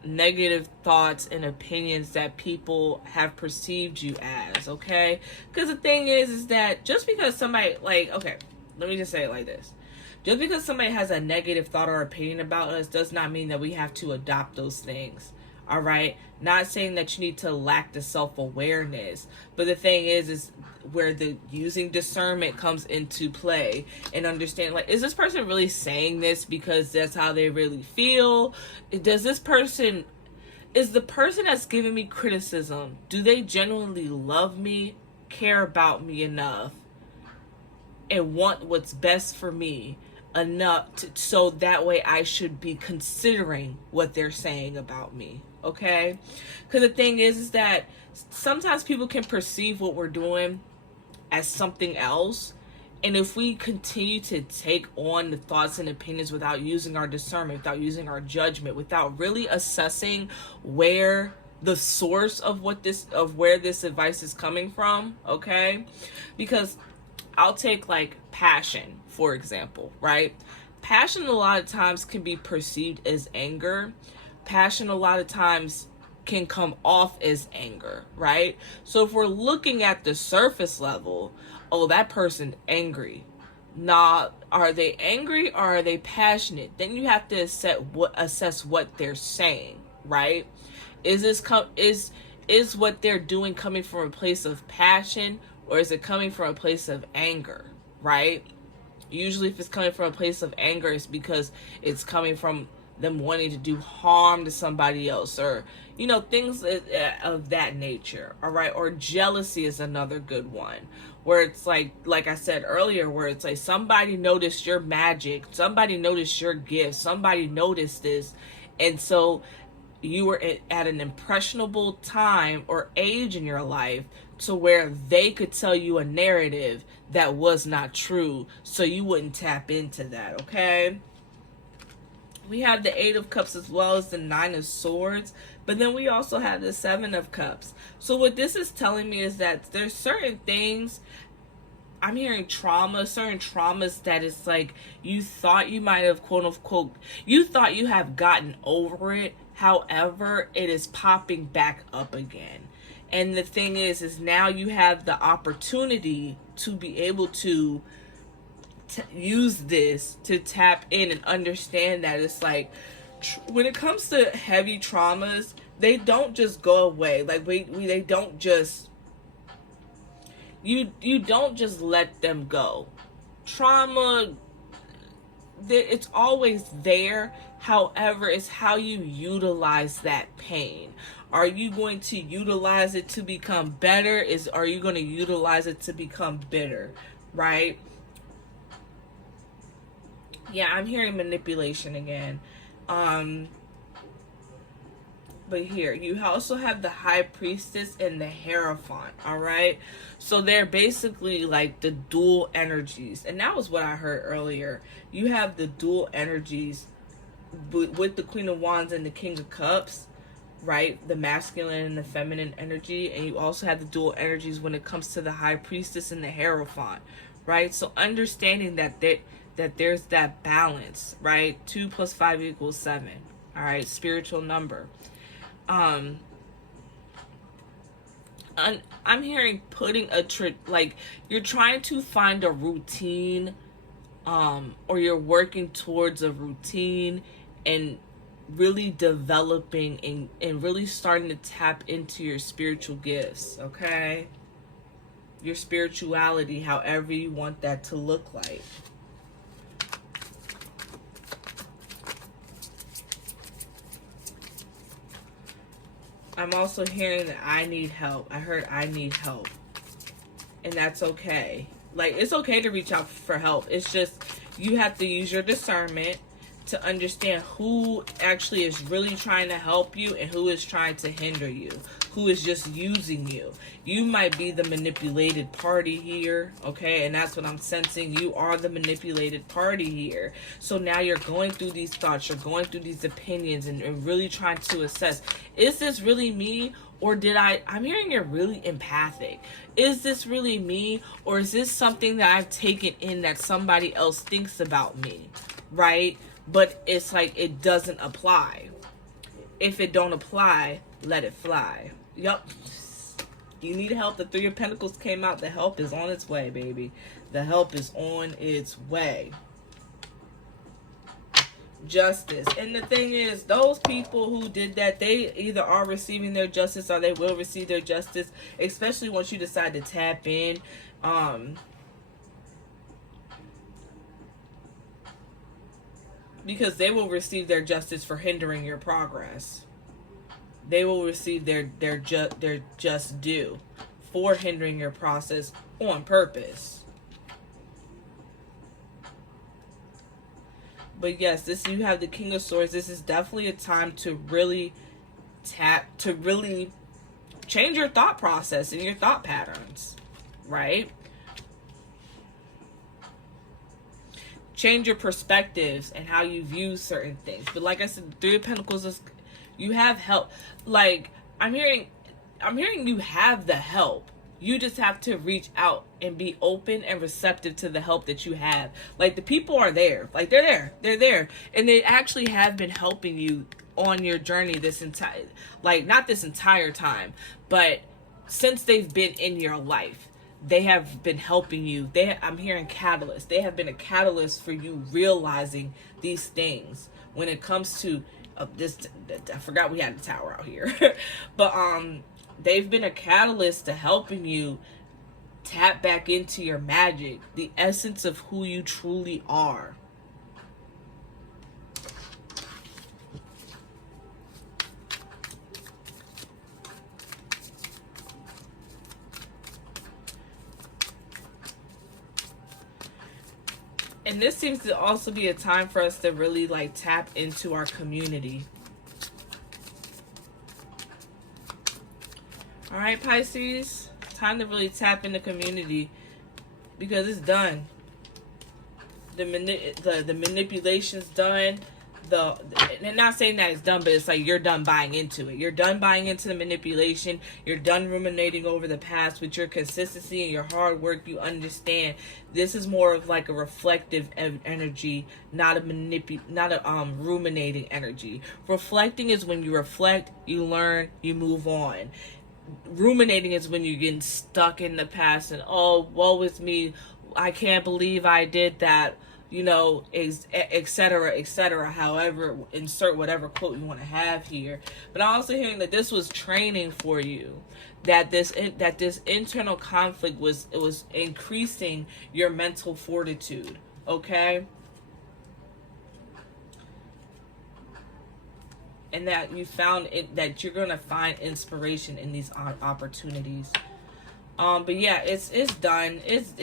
negative thoughts and opinions that people have perceived you as, okay? Because the thing is that just because somebody, okay, let me just say it like this. Just because somebody has a negative thought or opinion about us does not mean that we have to adopt those things. All right, not saying that you need to lack the self-awareness, but the thing is where the using discernment comes into play, and understand, is this person really saying this because that's how they really feel? Is the person that's giving me criticism, do they genuinely love me, care about me enough, and want what's best for me enough so that way I should be considering what they're saying about me? Okay, because the thing is that sometimes people can perceive what we're doing as something else, and if we continue to take on the thoughts and opinions without using our discernment, without using our judgment, without really assessing where the source of where this advice is coming from, okay? Because I'll take passion, for example, right? Passion a lot of times can be perceived as anger. Passion a lot of times can come off as anger, right? So if we're looking at the surface level, oh, that person angry. Nah, are they angry or are they passionate? Then you have to assess what they're saying, right? Is what they're doing coming from a place of passion, or is it coming from a place of anger, right? Usually if it's coming from a place of anger, it's because it's coming from them wanting to do harm to somebody else, or, you know, things of that nature, all right? Or jealousy is another good one, where it's like I said earlier, where it's like somebody noticed your magic, somebody noticed your gift, somebody noticed this, and so you were at an impressionable time or age in your life to where they could tell you a narrative that was not true, so you wouldn't tap into that, okay? We have the Eight of Cups as well as the Nine of Swords, but then we also have the Seven of Cups. So what this is telling me is that there's certain things, I'm hearing trauma, certain traumas that it's like you thought you might have, quote unquote, you thought you have gotten over it. However, it is popping back up again. And the thing is now you have the opportunity to be able to use this to tap in and understand that it's like, when it comes to heavy traumas, they don't just go away. Like they don't just, you don't just let them go. Trauma, it's always there. However, it's how you utilize that pain. Are you going to utilize it to become better? Are you going to utilize it to become bitter? Right? Yeah, I'm hearing manipulation again. But here, you also have the High Priestess and the Hierophant, all right? So they're basically like the dual energies. And that was what I heard earlier. You have the dual energies with the Queen of Wands and the King of Cups, right? The masculine and the feminine energy. And you also have the dual energies when it comes to the High Priestess and the Hierophant, right? So understanding that there's that balance, right? 2 + 5 = 7, all right? Spiritual number. I'm hearing putting like you're trying to find a routine, or you're working towards a routine and really developing and really starting to tap into your spiritual gifts, okay? Your spirituality, however you want that to look like. I'm also hearing that I need help. I heard I need help. And that's okay. Like, it's okay to reach out for help. It's just, you have to use your discernment to understand who actually is really trying to help you and who is trying to hinder you, who is just using you. You might be the manipulated party here, okay? And that's what I'm sensing. You are the manipulated party here. So now you're going through these thoughts, you're going through these opinions and really trying to assess, is this really me? Or I'm hearing you're really empathic. Is this really me? Or is this something that I've taken in that somebody else thinks about me, right? But it's like it doesn't apply. If it don't apply, let it fly. Yup. You need help. The Three of Pentacles came out. The help is on its way, baby. The help is on its way. Justice. And the thing is, those people who did that, they either are receiving their justice or they will receive their justice, especially once you decide to tap in. Because they will receive their justice for hindering your progress. They will receive their just due for hindering your process on purpose. But yes, you have the King of Swords. This is definitely a time to really change your thought process and your thought patterns, right? Change your perspectives and how you view certain things. But like I said, the Three of Pentacles is, you have help. Like, I'm hearing you have the help. You just have to reach out and be open and receptive to the help that you have. Like, the people are there. Like, they're there. And they actually have been helping you on your journey this entire, like, not this entire time, but since they've been in your life. They have been helping you. I'm hearing catalyst. They have been a catalyst for you realizing these things. When it comes to this, I forgot we had the tower out here. But they've been a catalyst to helping you tap back into your magic, the essence of who you truly are. And this seems to also be a time for us to really like tap into our community. All right, Pisces, time to really tap into community because it's done. The manipulation's done. And not saying that it's done, but it's like you're done buying into it. You're done buying into the manipulation. You're done ruminating over the past. With your consistency and your hard work, you understand this is more of like a reflective energy, not a ruminating energy. Reflecting is when you reflect, you learn, you move on. Ruminating is when you're getting stuck in the past and, oh, woe is me, I can't believe I did that, you know, etc., etc. However, insert whatever quote you want to have here. But I'm also hearing that this was training for you, that this internal conflict was increasing your mental fortitude. Okay. And that you found it, that you're gonna find inspiration in these opportunities. But yeah, it's done. It's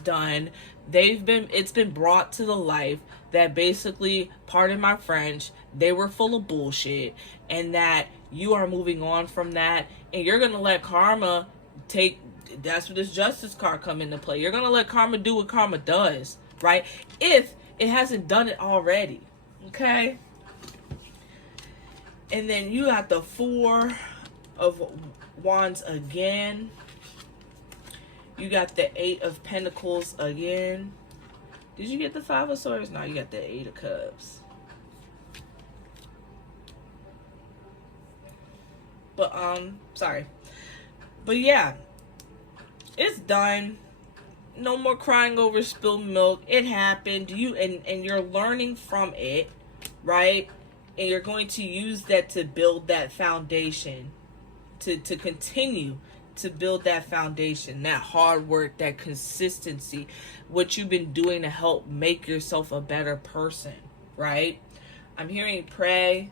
done. It's been brought to the life that basically, pardon my French, they were full of bullshit, and that you are moving on from that, and you're gonna let karma take. That's where this justice card come into play. You're gonna let karma do what karma does, right? If it hasn't done it already, okay. And then you got the Four of Wands again. You got the Eight of Pentacles again. Did you get the Five of Swords? No, you got the Eight of Cups. But, sorry. But yeah, it's done. No more crying over spilled milk. It happened. And you're learning from it, right? And you're going to use that to build that foundation, to continue to build that foundation, that hard work, that consistency, what you've been doing to help make yourself a better person, right? I'm hearing pray,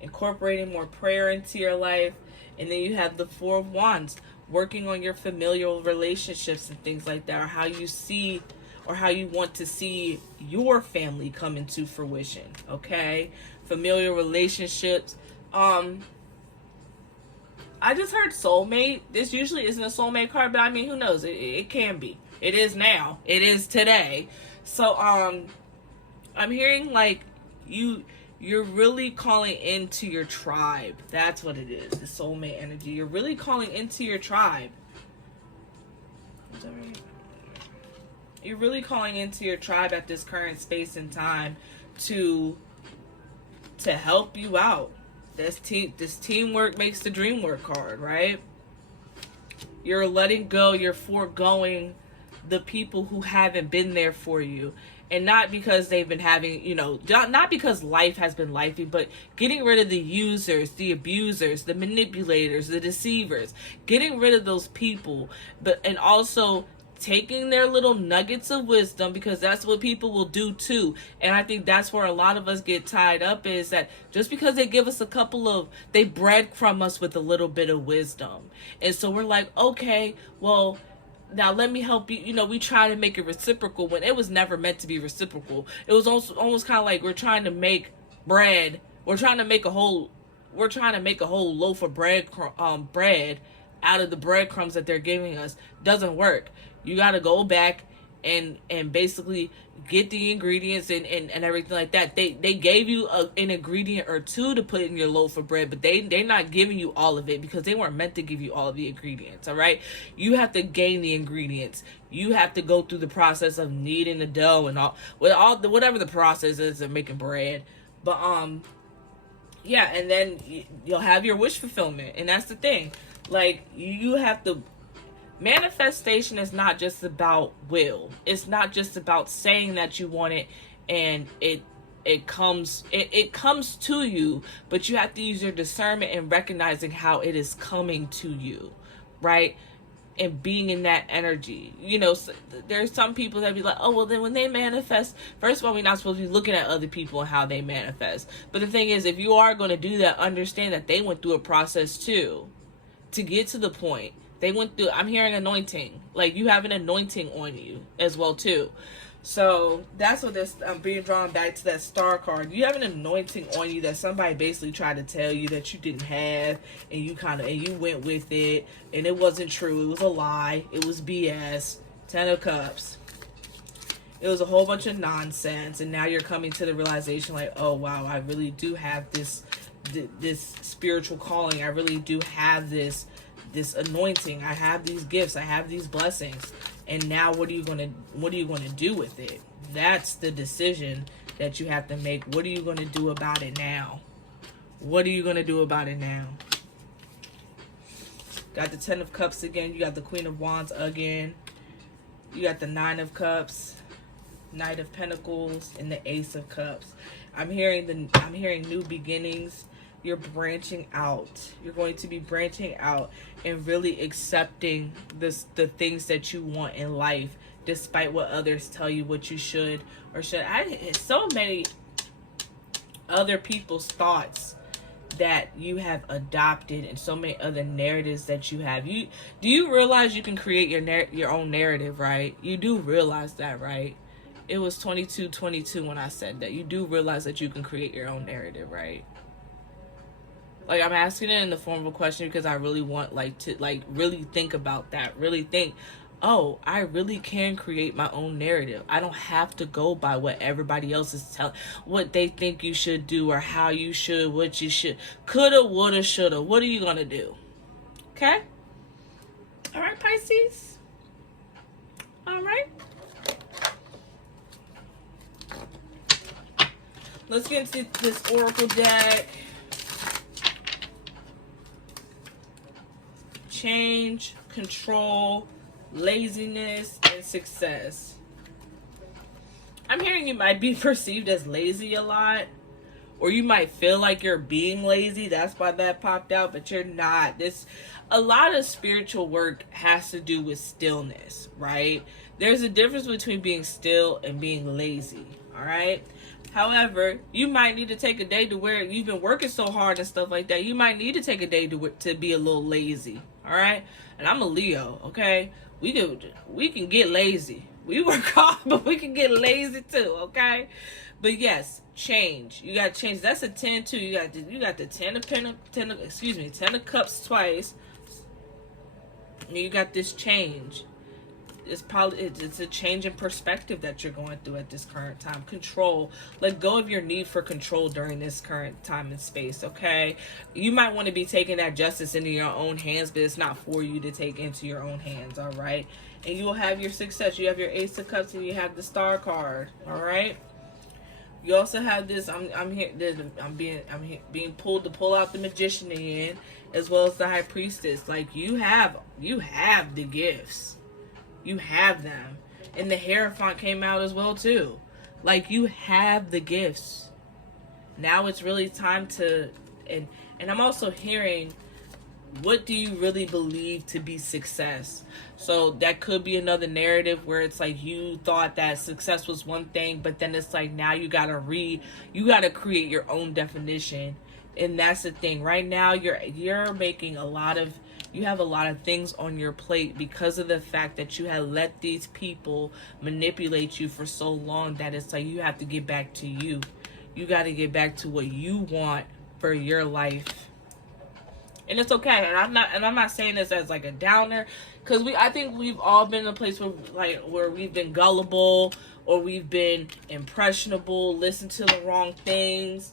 incorporating more prayer into your life. And then you have the Four of Wands, working on your familial relationships and things like that, or how you see or how you want to see your family come into fruition, okay? Familiar relationships. I just heard soulmate. This usually isn't a soulmate card, but I mean, who knows? It can be. It is now. It is today. So, I'm hearing like you're really calling into your tribe. That's what it is, the soulmate energy. You're really calling into your tribe. Is that right? You're really calling into your tribe at this current space and time to help you out. This teamwork makes the dream work card, right? You're letting go, you're foregoing the people who haven't been there for you. And not because they've been having, you know, not because life has been lifey, but getting rid of the users, the abusers, the manipulators, the deceivers, getting rid of those people, and also taking their little nuggets of wisdom, because that's what people will do too. And I think that's where a lot of us get tied up, is that just because they give us they breadcrumb us with a little bit of wisdom. And so we're like, okay, well, now let me help you. You know, we try to make it reciprocal when it was never meant to be reciprocal. It was also almost kind of like we're trying to make bread. We're trying to make a whole loaf of bread out of the breadcrumbs that they're giving us. Doesn't work. You got to go back and basically get the ingredients and everything like that. They gave you an ingredient or two to put in your loaf of bread, but they're not giving you all of it because they weren't meant to give you all of the ingredients. All right, you have to gain the ingredients. You have to go through the process of kneading the dough and whatever the process is of making bread. But yeah, and then you'll have your wish fulfillment, and that's the thing. Like, you have to. Manifestation is not just about will. It's not just about saying that you want it and it comes to you, but you have to use your discernment in recognizing how it is coming to you, right? and being in that energy. You know, so there's some people that be like, oh, well, then when they manifest, first of all, we're not supposed to be looking at other people and how they manifest. But the thing is, if you are going to do that, understand that they went through a process too to get to the point. They went through, I'm hearing anointing. Like, you have an anointing on you as well too. So that's what this, I'm being drawn back to that star card. You have an anointing on you that somebody basically tried to tell you that you didn't have, and you and you went with it, and it wasn't true. It was a lie. It was BS. 10 of Cups. It was a whole bunch of nonsense, and now you're coming to the realization like, oh wow, I really do have this spiritual calling. I really do have this anointing. I have these gifts. I have these blessings. And now what are you going to do with it? That's the decision that you have to make. What are you going to do about it now? What are you going to do about it now? Got the 10 of Cups again. You got the Queen of Wands again. You got the 9 of Cups, Knight of Pentacles, and the Ace of Cups. I'm hearing new beginnings. You're branching out. You're going to be branching out and really accepting the things that you want in life, despite what others tell you what you should or should. So many other people's thoughts that you have adopted, and so many other narratives that you have. Do you realize you can create your own narrative, right? You do realize that, right? It was 22:22 when I said that. You do realize that you can create your own narrative, right? Like, I'm asking it in the form of a question because I really want to really think about that. Really think, oh, I really can create my own narrative. I don't have to go by what everybody else is telling, what they think you should do or how you should, what you should. Coulda, woulda, shoulda. What are you going to do? Okay? All right, Pisces? All right. Let's get into this Oracle deck. Change, control, laziness, and success. I'm hearing you might be perceived as lazy a lot, or you might feel like you're being lazy. That's why that popped out, but you're not. A lot of spiritual work has to do with stillness, right? There's a difference between being still and being lazy, all right? However, you might need to take a day to where you've been working so hard and stuff like that. You might need to take a day to be a little lazy. All right. And I'm a Leo. Okay. We can get lazy. We work hard, but we can get lazy too. Okay. But yes, change. You got to change. That's a 10 too. You got the 10 of Cups twice. And you got this change. It's a change in perspective that you're going through at this current time. Control. Let go of your need for control during this current time and space, okay? You might want to be taking that justice into your own hands, but it's not for you to take into your own hands, all right? And you will have your success. You have your Ace of Cups and you have the Star card, all right? You also have this. I'm being pulled to pull out the Magician again, as well as the High Priestess. Like, you have the gifts. You have them. And the Hierophant came out as well too. Like, you have the gifts. Now it's really time to, and I'm also hearing, what do you really believe to be success? So that could be another narrative where it's like you thought that success was one thing, but then it's like now you gotta create your own definition. And that's the thing. Right now you're making you have a lot of things on your plate because of the fact that you have let these people manipulate you for so long that it's like you have to get back to you. You got to get back to what you want for your life. And it's okay. And I'm not saying this as like a downer, because I think we've all been in a place where we've been gullible or we've been impressionable, listened to the wrong things.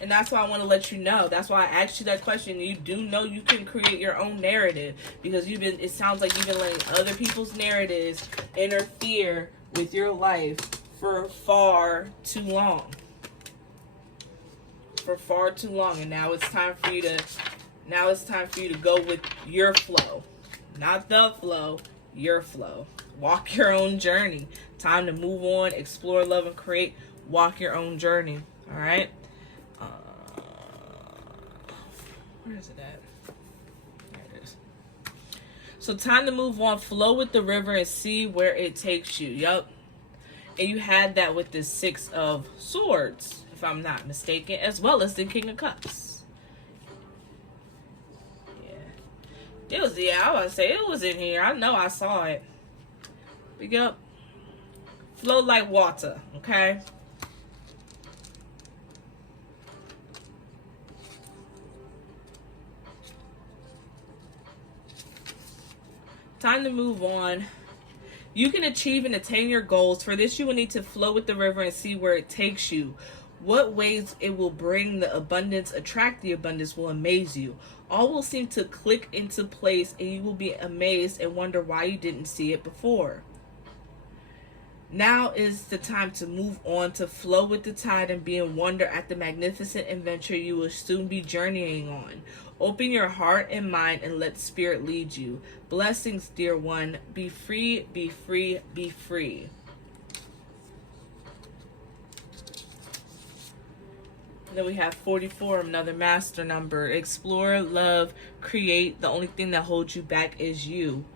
And that's why I want to let you know. That's why I asked you that question. You do know you can create your own narrative, because it sounds like you've been letting other people's narratives interfere with your life for far too long. For far too long. And now it's time for you to go with your flow. Not the flow, your flow. Walk your own journey. Time to move on, explore, love, and create. Walk your own journey. All right? Where is it at? So time to move on. Flow with the river and see where it takes you. Yup. And you had that with the Six of Swords, if I'm not mistaken, as well as the King of Cups. Yeah. It was, yeah, I was say it was in here. I know I saw it. Big up. Flow like water, okay? Time to move on. You can achieve and attain your goals. For this, you will need to flow with the river and see where it takes you. What ways it will bring the abundance, attract the abundance, will amaze you. All will seem to click into place, and you will be amazed and wonder why you didn't see it before. Now is the time to move on, to flow with the tide and be in wonder at the magnificent adventure you will soon be journeying on. Open your heart and mind and let spirit lead you. Blessings, dear one. Be free, be free, be free. And then we have 44, another master number. Explore, love, create. The only thing that holds you back is you.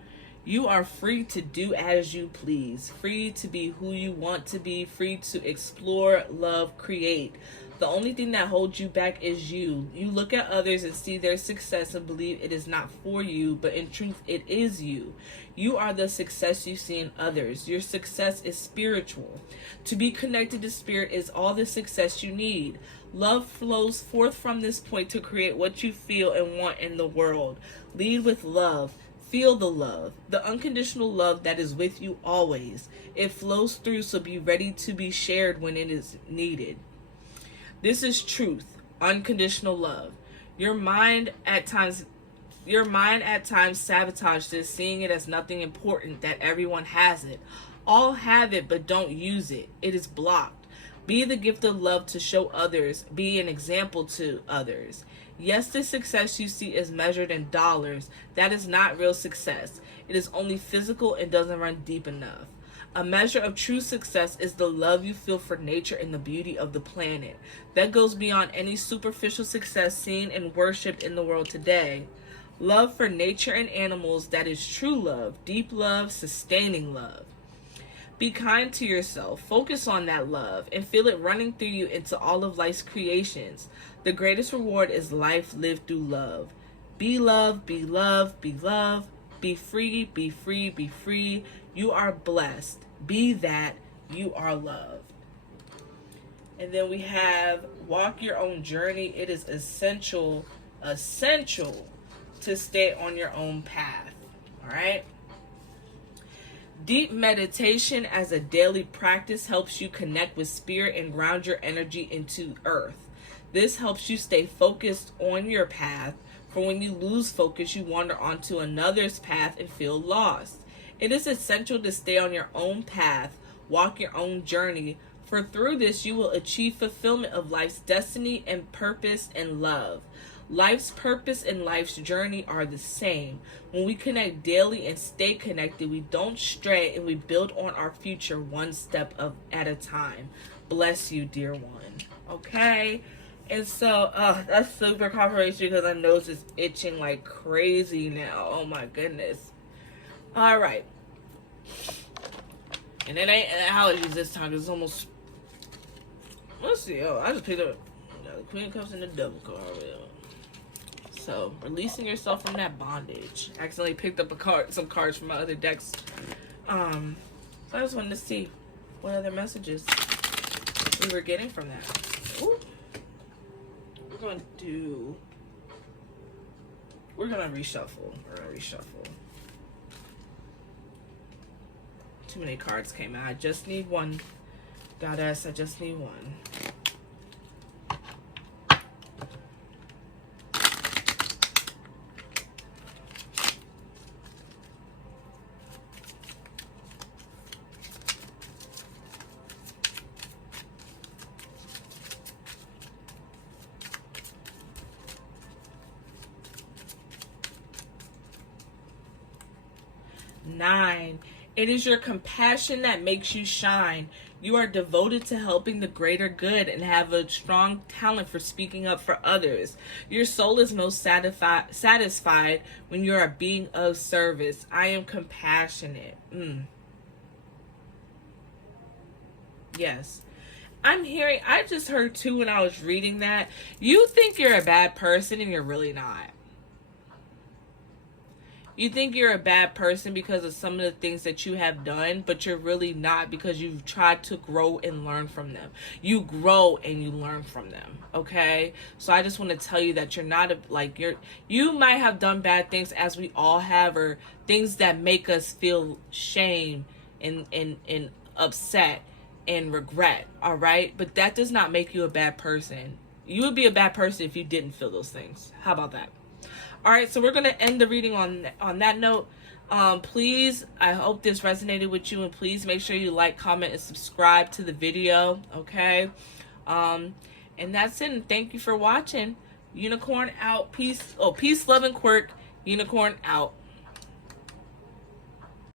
You are free to do as you please, free to be who you want to be, free to explore, love, create. The only thing that holds you back is you. You look at others and see their success and believe it is not for you, but in truth, it is you. You are the success you see in others. Your success is spiritual. To be connected to spirit is all the success you need. Love flows forth from this point to create what you feel and want in the world. Lead with love. Feel the love, the unconditional love that is with you always. It flows through, so be ready to be shared when it is needed. This is truth, unconditional love. Your mind at times sabotages this, seeing it as nothing important, that everyone has it. All have it, but don't use it. It is blocked. Be the gift of love to show others. Be an example to others. Yes, the success you see is measured in dollars. That is not real success. It is only physical and doesn't run deep enough. A measure of true success is the love you feel for nature and the beauty of the planet. That goes beyond any superficial success seen and worshipped in the world today. Love for nature and animals, that is true love, deep love, sustaining love. Be kind to yourself. Focus on that love and feel it running through you into all of life's creations. The greatest reward is life lived through love. Be love, be love, be love. Be free, be free, be free. You are blessed. Be that. You are loved. And then we have walk your own journey. It is essential to stay on your own path. All right? Deep meditation as a daily practice helps you connect with spirit and ground your energy into earth. This helps you stay focused on your path, for when you lose focus, you wander onto another's path and feel lost. It is essential to stay on your own path, walk your own journey, for through this you will achieve fulfillment of life's destiny and purpose and love. Life's purpose and life's journey are the same. When we connect daily and stay connected, we don't stray and we build on our future one step at a time. Bless you, dear one. Okay? And so, that's super confirmation because my nose is itching like crazy now. Oh my goodness. All right. And it ain't allergies this time because it's almost... Let's see. Oh, I just picked up the Queen of Cups and the Devil card. So, releasing yourself from that bondage. Accidentally picked up some cards from my other decks. So I just wanted to see what other messages we were getting from that. Ooh. We're gonna reshuffle. Too many cards came out. I just need one. Goddess, I just need one. Nine. It is your compassion that makes you shine. You are devoted to helping the greater good and have a strong talent for speaking up for others. Your soul is most satisfied when you are being of service. I am compassionate. Yes. I just heard too when I was reading that. You think you're a bad person and you're really not. You think you're a bad person because of some of the things that you have done, but you're really not, because you've tried to grow and learn from them. You grow and you learn from them, okay? So I just want to tell you that you're not you might have done bad things, as we all have, or things that make us feel shame and upset and regret, all right? But that does not make you a bad person. You would be a bad person if you didn't feel those things. How about that? All right, so we're going to end the reading on that note. Please, I hope this resonated with you, and please make sure you like, comment, and subscribe to the video, okay? And that's it, and thank you for watching. Unicorn out. Peace, love, and quirk. Unicorn out.